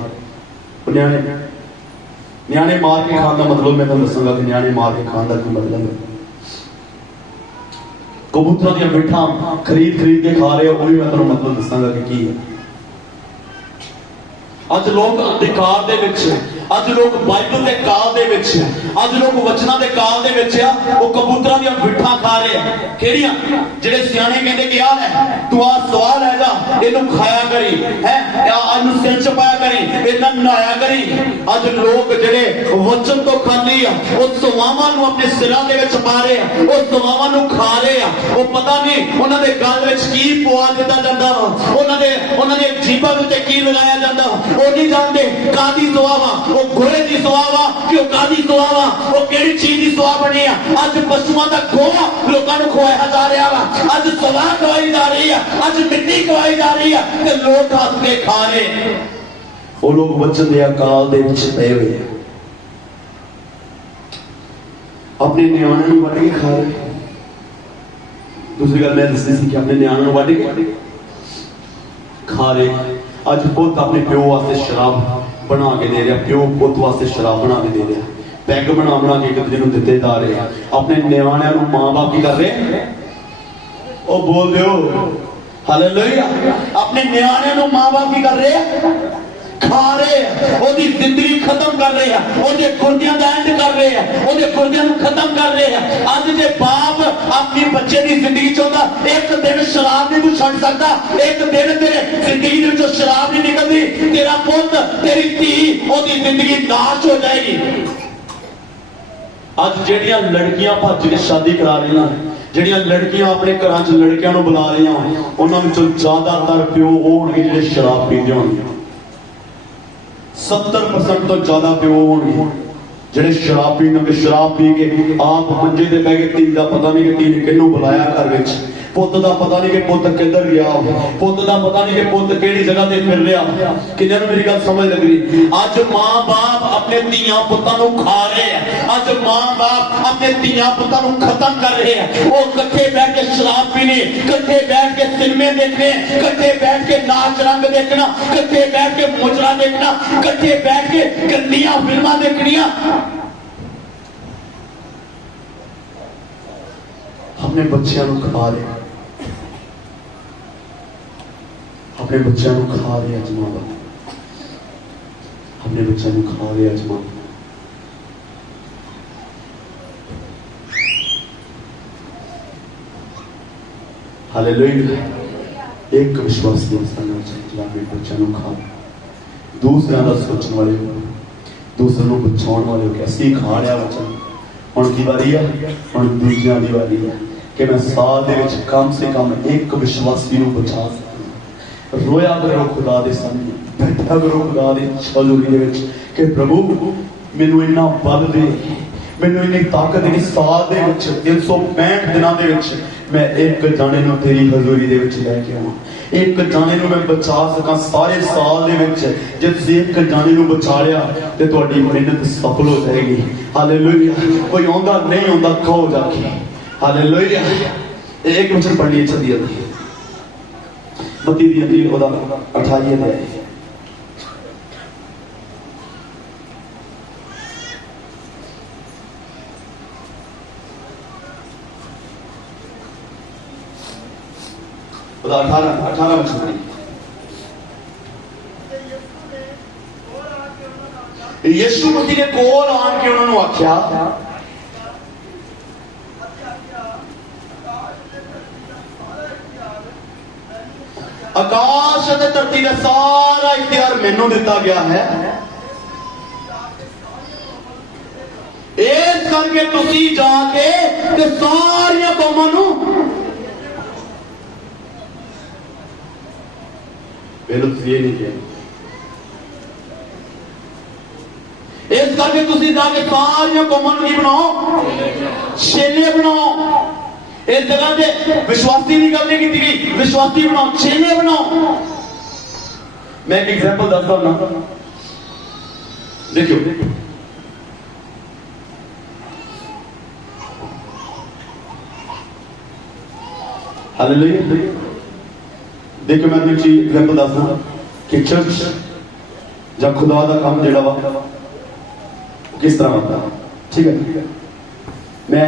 ਨਿਆਣੇ मार के खाने का मतलब मैं तुहानूं दसांगा कि नियाणे मार के खाने का की मतलब है। कबूतरां दी मिठा खरीद के खा रहे हो, वो भी मैं तुहानूं मतलब दसांगा कि की है। अज लोग अधिकार दे विच ਅੱਜ ਲੋਕ ਬਾਈਬਲ ਦੇ ਕਾਲ ਦੇ ਵਿੱਚ, ਅੱਜ ਲੋਕ ਵਚਨਾਂ ਦੇ ਕਾਲ ਦੇ ਵਿੱਚ ਆ ਉਹ ਕਬੂਤਰਾਂ ਦੀਆਂ ਬਿੱਠਾਂ ਖਾ ਰਹੇ ਆ। ਕਿਹੜੀਆਂ? ਜਿਹੜੇ ਸਿਆਣੇ ਕਹਿੰਦੇ ਕਿ ਆ ਲੈ ਤੂੰ ਆ ਸਵਾਲ ਲੈ ਜਾ, ਇਹਨੂੰ ਖਾਇਆ ਕਰੀ ਹੈ, ਇਹਨੂੰ ਸਿਰ ਚ ਪਾਇਆ ਕਰੀ, ਇਹਨਾਂ ਨਹਾਇਆ ਕਰੀ। ਅੱਜ ਲੋਕ ਜਿਹੜੇ ਵਚਨ ਤੋਂ ਖਾਂਦੇ ਆ ਉਹ ਸਵਾਵਾਂ ਨੂੰ ਆਪਣੇ ਸਿਰਾਂ ਦੇ ਵਿੱਚ ਪਾ ਰਹੇ ਆ, ਉਹ ਸਵਾਵਾਂ ਨੂੰ ਖਾ ਰਹੇ ਆ। ਉਹ ਪਤਾ ਨਹੀਂ ਉਹਨਾਂ ਦੇ ਗਲ ਵਿੱਚ ਕੀ ਪਵਾ ਦਿੱਤਾ ਜਾਂਦਾ ਵਾ, ਉਹਨਾਂ ਦੇ ਜੀਭਾਂ ਉੱਤੇ ਕੀ ਲਗਾਇਆ ਜਾਂਦਾ, ਉਹ ਨਹੀਂ ਜਾਣਦੇ। ਕਾਦੀ ਸਵਾਵਾ? ਉਹ ਗੋਹੇ ਦੀ ਸਵਾਵਾ ਕਿ ਉਹ ਕਾਦੀ ਸਵਾਵਾ? ਉਹ ਕਿਹੜੀ ਚੀਜ਼ ਦੀ ਸਵਾ ਬਣੀ ਆ? ਅੱਜ ਪਸ਼ੂਆਂ ਦਾ ਗੋਹਾ ਲੋਕਾਂ ਨੂੰ ਖਵਾਇਆ ਜਾ ਰਿਹਾ ਵਾ, ਅੱਜ ਸਵਾ ਖਵਾਈ ਜਾ ਰਹੀ ਆ, ਅੱਜ ਮਿੱਟੀ ਖਵਾਈ ਜਾ ਰਹੀ ਆ ਤੇ ਲੋਕ ਹੱਸ ਕੇ ਖਾ ਰਹੇ। ਉਹ ਲੋਕ ਵਚਨ ਦੇ ਅਕਾਲ ਦੇ ਵਿੱਚ ਪਏ ਹੋਏ ਆ, ਆਪਣੇ ਨਿਆਣਿਆਂ ਨੂੰ ਵੱਢ ਕੇ ਖਾ ਰਹੇ। ਦੂਸਰੀ ਗੱਲ ਮੈਂ ਦੱਸਦੀ ਸੀ ਕਿ ਆਪਣੇ ਨਿਆਣਿਆਂ ਨੂੰ ਵੱਢ ਕੇ ਖਾ ਰਹੇ। ਅੱਜ ਪੁੱਤ ਆਪਣੇ ਪਿਓ ਵਾਸਤੇ ਸ਼ਰਾਬ ਬਣਾ ਕੇ ਦੇ ਰਿਹਾ, ਪਿਓ ਪੁੱਤ ਵਾਸਤੇ ਸ਼ਰਾਬ ਬਣਾ ਕੇ ਦੇ ਰਿਹਾ, ਪੈਗ ਬਣਾ ਕੇ ਇੱਕ ਦੂਜੇ ਨੂੰ ਦਿੱਤੇ ਜਾ ਰਹੇ। ਆਪਣੇ ਨਿਆਣਿਆਂ ਨੂੰ ਮਾਂ-ਬਾਪ ਕੀ ਕਰ ਰਹੇ? ਉਹ ਬੋਲ ਦਿਓ ਹਾਲੇਲੂਇਆ। ਆਪਣੇ ਨਿਆਣਿਆਂ ਨੂੰ ਮਾਂ-ਬਾਪ ਕੀ ਕਰ ਰਹੇ? ਖਾ ਰਹੇ ਆ, ਉਹਦੀ ਜ਼ਿੰਦਗੀ ਖਤਮ ਕਰ ਰਹੇ ਆ, ਉਹਦੇ ਗੁਰਦਿਆਂ ਦਾ ਐਂਡ ਕਰ ਰਹੇ ਆ, ਉਹਦੇ ਗੁਰਦਿਆਂ ਨੂੰ ਖਤਮ ਕਰ ਰਹੇ ਆ। ਅੱਜ ਦੇ ਬਾਪ ਆਪਣੀ ਬੱਚੇ ਦੀ ਜ਼ਿੰਦਗੀ ਚਾਹੁੰਦਾ, ਇੱਕ ਦਿਨ ਸ਼ਰਾਬ ਨਹੀਂ ਤੂੰ ਛੱਡ ਸਕਦਾ, ਇੱਕ ਦਿਨ ਤੇਰੇ ਜ਼ਿੰਦਗੀ ਦੇ ਵਿੱਚੋਂ ਸ਼ਰਾਬ ਨਹੀਂ ਨਿਕਲਦੀ, ਤੇਰਾ ਪੁੱਤ ਤੇਰੀ ਧੀ ਉਹਦੀ ਜ਼ਿੰਦਗੀ ਨਾਸ਼ ਹੋ ਜਾਏਗੀ। ਅੱਜ ਜਿਹੜੀਆਂ ਲੜਕੀਆਂ ਭੱਜ ਕੇ ਸ਼ਾਦੀ ਕਰਾ ਰਹੀਆਂ, ਜਿਹੜੀਆਂ ਲੜਕੀਆਂ ਆਪਣੇ ਘਰਾਂ 'ਚ ਲੜਕਿਆਂ ਨੂੰ ਬੁਲਾ ਰਹੀਆਂ, ਉਹਨਾਂ ਵਿੱਚੋਂ ਜ਼ਿਆਦਾਤਰ ਪਿਓ ਹੋਣਗੇ ਜਿਹੜੇ ਸ਼ਰਾਬ ਪੀਂਦੇ ਹੋਣਗੇ। 70% ਤੋਂ ਜ਼ਿਆਦਾ ਪਿਓ ਹੋਣਗੇ ਜਿਹੜੇ ਸ਼ਰਾਬ ਪੀਣਗੇ। ਸ਼ਰਾਬ ਪੀ ਕੇ ਆਪ ਮੰਜੇ ਤੇ ਬਹਿ ਕੇ ਧੀ ਦਾ ਪਤਾ ਨਹੀਂ ਕਿ ਧੀ ਨੇ ਕਿਹਨੂੰ ਬੁਲਾਇਆ ਘਰ ਵਿੱਚ, ਪੁੱਤ ਦਾ ਪਤਾ ਨਹੀਂ ਕਿ ਪੁੱਤ ਕਿੱਧਰ ਗਿਆ, ਪੁੱਤ ਦਾ ਪਤਾ ਨਹੀਂ ਕਿ ਪੁੱਤ ਕਿਹੜੀ ਜਗ੍ਹਾ ਤੇ ਫਿਰ ਰਿਹਾ। ਕਿੰਨੇ ਨੂੰ ਮੇਰੀ ਗੱਲ ਸਮਝ ਲੱਗ ਰਹੀ? ਅੱਜ ਮਾਂ-ਬਾਪ ਆਪਣੇ ਧੀਆਂ ਪੁੱਤਾਂ ਨੂੰ ਖਾ ਰਹੇ ਆ, ਅੱਜ ਮਾਂ-ਬਾਪ ਆਪਣੇ ਧੀਆਂ ਪੁੱਤਾਂ ਨੂੰ ਖਤਮ ਕਰ ਰਹੇ ਆ। ਉਹ ਇਕੱਠੇ ਬੈਠ ਕੇ ਸ਼ਰਾਬ ਪੀਣੀ, ਇਕੱਠੇ ਬੈਠ ਕੇ ਸਿਨੇਮੇ ਦੇਖਣੇ, ਇਕੱਠੇ ਬੈਠ ਕੇ ਨਾਚ ਰੰਗ ਦੇਖਣਾ, ਇਕੱਠੇ ਬੈਠ ਕੇ ਮੁਜਰਾ ਦੇਖਣਾ, ਇਕੱਠੇ ਬੈਠ ਕੇ ਗੰਦੀਆਂ ਫਿਲਮਾਂ ਦੇਖਣੀਆਂ। ਆਪਣੇ ਬੱਚਿਆਂ ਨੂੰ ਖਾ ਰਹੇ, ਆਪਣੇ ਬੱਚਿਆਂ ਨੂੰ ਖਾ ਰਹੇ ਅੱਜ ਮਾਂ-ਬਾਪ, ਆਪਣੇ ਬੱਚਿਆਂ ਨੂੰ ਖਾ ਰਹੇ ਅੱਜ ਮਾਂ। ਹਾਲੇਲੂਇਆ। ਇੱਕ ਵਿਸ਼ਵਾਸੀ ਇਨਸਾਨ ਜਿਹੜਾ ਆਪਣੇ ਬੱਚਿਆਂ ਨੂੰ ਖਾ, ਦੂਸਰਿਆਂ ਦਾ ਸੋਚਣ ਵਾਲੇ ਹੋ, ਦੂਸਰਿਆਂ ਨੂੰ ਬਚਾਉਣ ਵਾਲੇ ਹੋ ਕਿ ਅਸੀਂ ਖਾ ਲਿਆ ਬੱਚਾ, ਹੁਣ ਕੀ ਵਾਰੀ ਆ? ਹੁਣ ਦੂਜਿਆਂ ਦੀ ਵਾਰੀ ਆ ਕਿ ਮੈਂ ਸਾਲ ਦੇ ਵਿੱਚ ਕਮ ਸੇ ਕਮ ਇੱਕ ਵਿਸ਼ਵਾਸੀ ਨੂੰ ਬਚਾ ਸਕਾਂ। ਰੋਇਆ ਕਰੋ ਖੁਦਾ ਦੇ ਸਾਹਮਣੇ, ਬੈਠਾ ਕਰੋ ਖੁਦਾ ਦੀ ਹਜ਼ੂਰੀ ਦੇ ਵਿੱਚ ਕਿ ਪ੍ਰਭੂ ਮੈਨੂੰ ਇੰਨਾ ਬਲ ਦੇ, ਮੈਨੂੰ ਇੰਨੀ ਤਾਕਤ ਦੇ। ਸਾਲ ਦੇ ਵਿੱਚ 365 ਦਿਨਾਂ ਦੇ ਵਿੱਚ ਮੈਂ ਇੱਕ ਜਾਣੇ ਨੂੰ ਤੇਰੀ ਹਜ਼ੂਰੀ ਦੇ ਵਿੱਚ ਲੈ ਕੇ ਆਵਾਂ, ਇੱਕ ਜਾਣੇ ਨੂੰ ਮੈਂ ਬਚਾ ਸਕਾਂ ਸਾਰੇ ਸਾਲ ਦੇ ਵਿੱਚ। ਜੇ ਤੁਸੀਂ ਇੱਕ ਜਾਣੇ ਨੂੰ ਬਚਾ ਲਿਆ ਤੇ ਤੁਹਾਡੀ ਮਿਹਨਤ ਸਫਲ ਹੋ ਜਾਏਗੀ। ਹਾਲੇਲੂਇਆ। ਕੋਈ ਆਉਂਦਾ ਨਹੀਂ ਆਉਂਦਾ ਕਹੋ ਜਾ ਕੇ ਹਾਲੇਲੂਇਆ। ਇੱਕ ਵਚਨ ਪੜ੍ਹਨੀ ਚਾਹੀਦੀ ਹੈ ਮਤੀ ਦੀ ਅੰਜੀਲ ਉਹਦਾ 28 ਅਧਿਆਇ। ਉਹਦਾ 18 ਵਚਨ। ਯਿਸੂ ਮਸੀਹ ਨੇ ਕੋਲ ਆਣ ਕੇ ਉਹਨਾਂ ਨੂੰ ਆਖਿਆ, ਆਕਾਸ਼ ਅਤੇ ਧਰਤੀ ਦਾ ਸਾਰਾ ਇਖਤਿਆਰ ਮੈਨੂੰ ਦਿੱਤਾ ਗਿਆ ਹੈ, ਇਸ ਕਰਕੇ ਤੁਸੀਂ ਜਾ ਕੇ ਤੇ ਸਾਰੀਆਂ ਕੌਮਾਂ ਨੂੰ ਤੁਸੀਂ ਇਹ ਨਹੀਂ ਕਿਹਾ, ਇਸ ਕਰਕੇ ਤੁਸੀਂ ਜਾ ਕੇ ਸਾਰੀਆਂ ਕੌਮਾਂ ਨੂੰ ਕੀ ਬਣਾਓ? ਛੇਲੇ ਬਣਾਓ। ਇਸ ਜਗ੍ਹਾ ਤੇ ਵਿਸ਼ਵਾਸੀ ਦੀ ਗੱਲ ਨਹੀਂ ਕੀਤੀ ਗਈ, ਵਿਸ਼ਵਾਸੀ ਬਣਾਓ, ਛੇਲੇ ਬਣਾਓ। ਮੈਂ ਇੱਕ ਐਗਜ਼ਾਮਪਲ ਦੱਸਦਾ ਹਾਂ, ਦੇਖਿਓ। ਹਾਲੇਲੂਇਆ। देखो मैं एक चीज एग्जांपल दसदा कि चर्च ਜਾਂ खुदा ਦਾ ਕੰਮ ਜਿਹੜਾ ਵਾ किस तरह होता है। ठीक है, मैं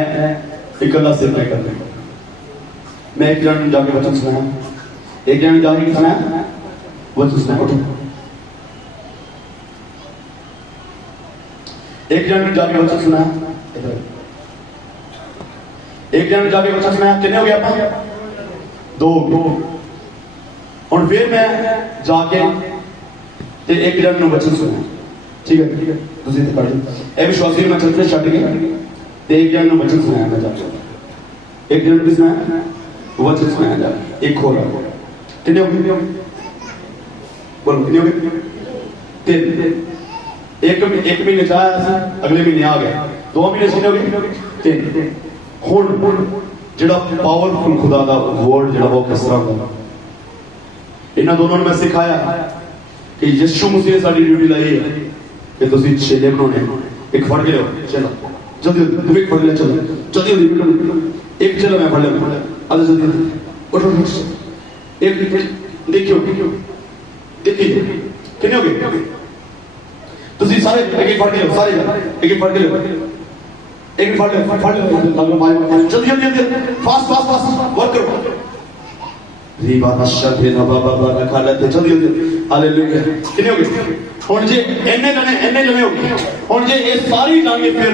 एक गल सिर्फ मैं कर रहा, मैं एक जन जाके वचन सुनाया, एक जन जाके सुनाया वचन सुनाया। उठो एक जन ने जाके वचन सुनाया, एक जन ने जाके वचन सुनाया, कितने हो गए आप? दो। और फिर मैं जाके ते एक जन ने वचन सुनाया, ठीक है तुझे इतने पढ़ लो। ए विश्वासी मैं चलते छट गया ते एक जन ने वचन सुनाया, मैं जाके एक जन ने सुनाया वचन सुनाया जाके एक खोला। कितने हो गए? बोलो कितने हो गए? 3। एक महीने चाहे अगले महीने आ गया, 2 महीने कितने हो गए? 3। हुण जिहड़ा पावरफुल खुदा दा वर्ड जिहड़ा वो किस तरह होंदा, इन्हां दोनों ने मैं सिखाया कि यीशु मसीह ने साडी ड्यूटी लाई है कि तुसीं चेले बनाने। एक फड़ के लो, चलो जल्दी तुम एक फड़ ले, चलो जल्दी एक चलो मैं फड़ ले, आजा जल्दी उठो एक देखियो देखिए कितने हो गए? तुसीं सारे एक फड़ के लो, सारे एक फड़ के लो, एक फड़ लो जल्दी जल्दी फास्ट वर्क करो। रीबा नशे ना बाबा रखा लेते जल्दी हालेलुया। कितने हो गए? हुण जे इन्ने जने हो गए, हुण जे ये सारी जाने फिर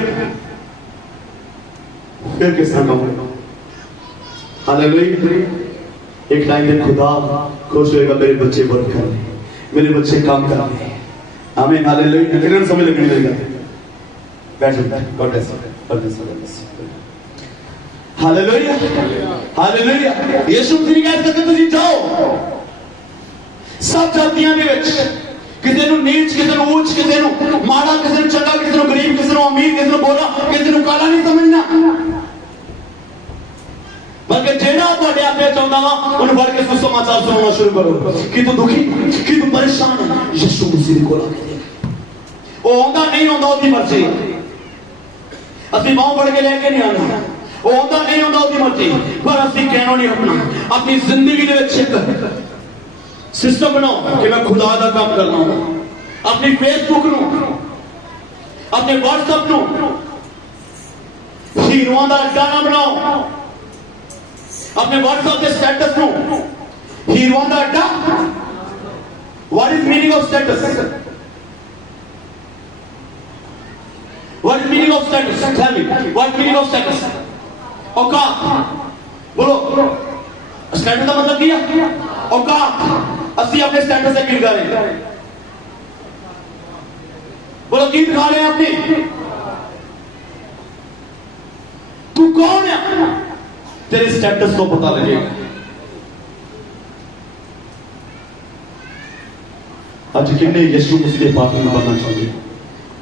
किस तरह होगा? हालेलुया। एक टाइम में खुदा खुश होएगा, मेरे बच्चे वर्क कर रहे हैं, मेरे बच्चे काम कर रहे हैं। आमीन हालेलुया। कितने समय लगने लगेगा? बैठ जाओ, God bless you. Hallelujah hallelujah. Yeshu Masih ने कहा कि तुसीं जाओ सब जातियां दे विच, किसी नूं नीच, किसी नूं ऊंच, किसी नूं माड़ा, किसी नूं चंगा, किसी नूं गरीब, किसी नूं अमीर, किसी नूं गोरा, किसी नूं काला नहीं समझना, बल्कि जेड़ा तुहाडे आगे चाहुंदा वा उन्हें फड़ के सुसमाचार सुनाना शुरू करो। कि तू दुखी, कि तू परेशान है, यीशु मसीह दे कोल आके देख। वो आंदा नहीं आंदा उसदी मर्जी, असीं बांह फड़ के लेके नहीं आना, वो आंदा नहीं आंदा उसदी मर्जी, पर असीं कहना नहीं अपना अपनी जिंदगी दे विच एक सिस्टम बनाओ कि मैं खुदा दा काम करना हूं। अपनी फेसबुक नूं, अपने व्हाट्सएप नूं हीरोआं दा अड्डा ना बनाओ, अपने व्हाट्सएप के स्टेटस नूं हीरोआं दा अड्डा। What is meaning of status? What is meaning of status? Tell me what meaning of status? औकात बोलो, स्टेटस का मतलब क्या है? औकात। असली अपने स्टेटस से गिर गए, बोलो की दिखा रहे हैं अपनी? तू कौन है? तेरे स्टेटस को पता लगेगा। आज कितने यीशु मसीह के पार्टनर बनना चाहिए,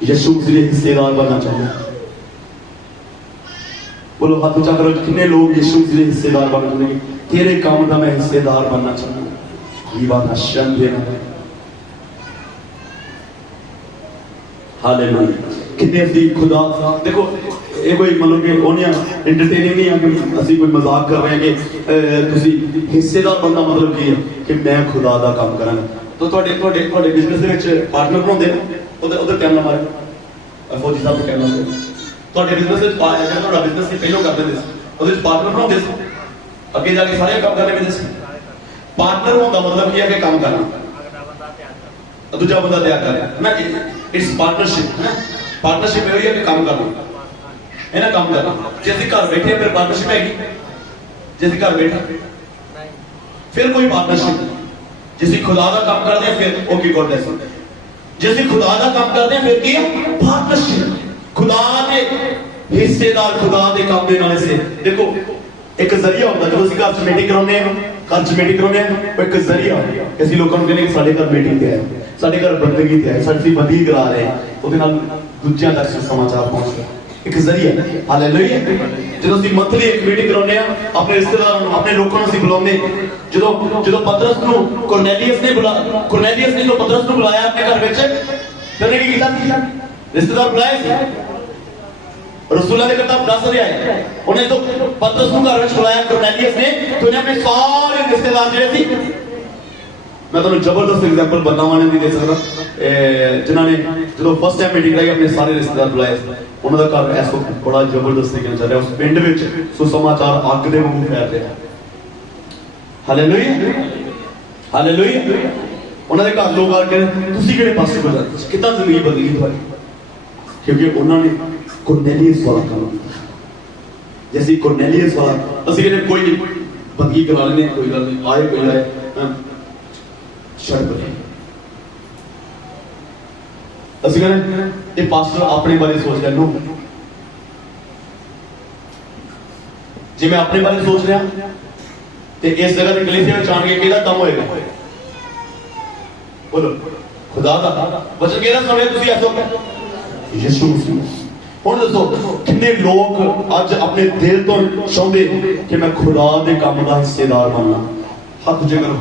यीशु मसीह के हिस्सेदार बनना चाहिए? बोलो हाथ ऊंचा करो, कितने लोग यीशु मसीह के हिस्सेदार बनना चाहिए? तेरे काम का मैं हिस्सेदार बनना चाहिए। ये बात आश्चर्य देना है। हालेलुया। कितने असीं खुदा देखो, ये कोई मतलब कि ओनिया एंटरटेनिंग नहीं है कि असीं कोई मजाक कर रहे हैं कि तुसीं हिस्सेदार बनना मतलब की है कि मैं खुदा दा काम करांगा। तो तुहाडे बिजनेस दे विच पार्टनर बनाउंदे ने, उधर कैमरा मारे फौजी साहब कैमरा मारे। तुहाडे बिजनेस विच तुहाडा बिजनेस नहीं पहलों करदे सी, उहदे विच पार्टनर बनाउंदे सी, अगे जाके सारे काम करने में सी। पार्टनर होने का मतलब क्या है कि काम करना, दूजा बंदा तैयार कर ना, इट्स पार्टनरशिप है। पार्टनरशिप है कि काम करना है ना, काम करना। जैसे घर बैठे फिर पार्टनरशिप हैगी, जैसे घर बैठे फिर कोई पार्टनरशिप। जैसे खुदा का काम करते हैं फिर ओके गॉड ब्लेस यू, जैसे खुदा का काम करते हैं फिर क्या? पार्टनरशिप। खुदा के हिस्सेदार, खुदा के काम देने वाले से देखो एक जरिया होता है। जो घर च मीटिंग कराने हैं, घर च मीटिंग कराने हैं, एक जरिया ऐसे लोगों को कहने कि साडे घर मीटिंग है, साडे घर बंदगी है, साडी बंदी करा रहे हैं, ਉਹਦੇ ਨਾਲ ਦੂਜਿਆਂ ਤੱਕ समाचार पहुंचਦਾ एक जरिया। हालेलुया। ਜਦੋਂ ਅਸੀਂ ਮੰਥਲੀ ਇੱਕ ਮੀਟਿੰਗ ਕਰਾਉਂਦੇ ਆ ਆਪਣੇ ਰਿਸ਼ਤੇਦਾਰਾਂ ਨੂੰ, ਆਪਣੇ ਲੋਕਾਂ ਨੂੰ ਅਸੀਂ ਬੁਲਾਉਂਦੇ। ਜਦੋਂ ਪਤਰਸ ਨੂੰ ਕੁਰਨੇਲੀਅਸ ਨੇ ਜੋ ਪਤਰਸ ਨੂੰ ਬੁਲਾਇਆ ਆਪਣੇ ਘਰ ਵਿੱਚ, ਤੇ ਉਹਨੇ ਕੀ ਕੀਤਾ? ਰਿਸ਼ਤੇਦਾਰ ਬੁਲਾਏ ਸੀ। रसूला ने किताब 10 अध्याय उन्हें तो पतरस को घर में बुलाया कुरनेलियस ने, तो उन्हें अपने सारे रिश्तेदार जो थे, मैं तो जबरदस्त एग्जांपल बतावाने नहीं दे सकता, जिन्होंने जो फर्स्ट टाइम मीटिंग लाई अपने सारे रिश्तेदार बुलाए, उन्होंने घर इस वक्त बड़ा जबरदस्त तरीके चल रहा है। उस पिंड में सुसमाचार अग के वांगू फैल रहा है। Hallelujah hallelujah. उन्होंने घर लोग आके तुसी किहड़े पासे को जाते, कितना जिंदगी बदली तुम्हारी? क्योंकि उन्होंने कुरनेलियस वाला काम किया। जैसे कुरनेलियस वाला असं कहते कोई नहीं बंदगी करा लेने, कोई गल नहीं, आए कोई आए छड़ पड़े। असं कहते ये पास्टर अपने बारे सोच रहा नो, जे मैं अपने बारे सोच रहा तो इस जगह की कलीसिया में आन के केड़ा काम होएगा? बोलो खुदा का वचन केड़ा सुन रहे तुसी ऐसो यीशु मसीह। हुण दसो कितने लोग अज अपने दिल तो चाहते कि मैं खुदा के काम का हिस्सेदार बनना? हाथ जे करो,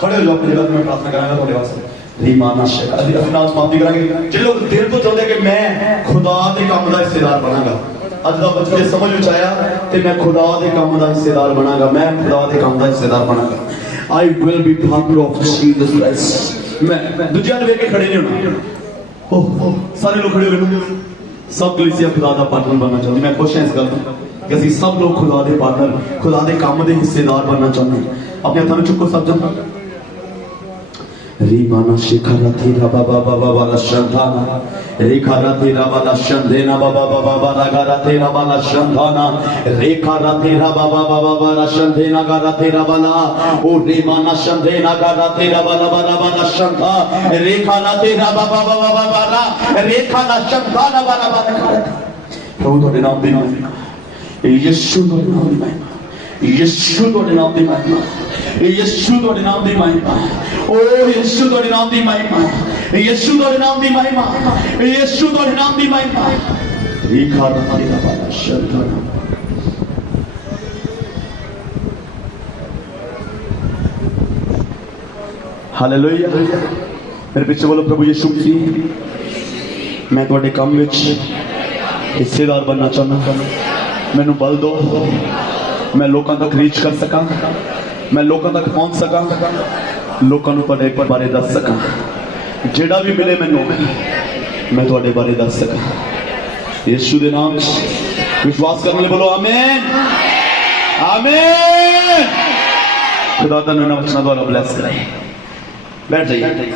खड़े हो जाओ अपनी जगह। मैं प्रार्थना करांगा तुम्हारे वास्ते। रीमाना शेखा अभी नाम समाप्ति करांगे। जो लोग दिल तो चाहते कि मैं खुदा के काम का हिस्सेदार बनांगा, अज का बच्चे समझ में आया कि मैं खुदा के काम का हिस्सेदार बनांगा, मैं खुदा के काम का हिस्सेदार बनांगा। I will be part of Jesus Christ. मैं दूजिया ने वेख के खड़े नहीं होना। ओह सारे लोग खड़े हो गए। सब कलीसिया खुदा का पार्टनर बनना चाहती। मैं खुश है इस गल कि असं सब लोग खुदा के पार्टनर, खुदा के काम के हिस्सेदार बनना चाहते हैं। अपने हाथों में चुको सब जन। रीमाना शिखरा तेरा बाबा बाबा वाला शंताना, रेखा तेरा वाला शंदेना बाबा बाबा वाला गारा तेरा वाला शंताना, रेखा तेरा बाबा बाबा वाला शंदेना गारा तेरा वाला, ओ रीमाना शंदेना गारा तेरा वाला वाला वाला शंता, रेखा तेरा बाबा बाबा वाला, रेखा शंताना वाला वाला। प्रभु तुम्हारे नाम दी महिमा, यीशु तुम्हारे नाम दी महिमा, यीशु तुम्हारे नाम दी महिमा, यीशु तुम्हारे नाम दी महिमा, ओ यीशु तुम्हारे नाम दी महिमा, यीशु तुम्हारे नाम दी महिमा, यीशु तुम्हारे नाम दी महिमा। रेखा तेरा वाला शंताना। हालेलुया। मेरे पीछे बोलो प्रभु यीशु मसीह मैं तुहाडे काम विच हिस्सेदार बनना चाहना। मैनू बल दो, मैं लोगों तक रीच कर सका, मैं लोगों तक पहुंच सका, लोगों को तुहाडे बारे दस सका। जेड़ा भी मिले मैनू मैं तुहाडे बारे दस सका। यीशु दे नाम विश्वास करने वाले बोलो आमीन आमीन। खुदा तुहानू इन्हां वचनां द्वारा ब्लेस करे। बैठ जाइए।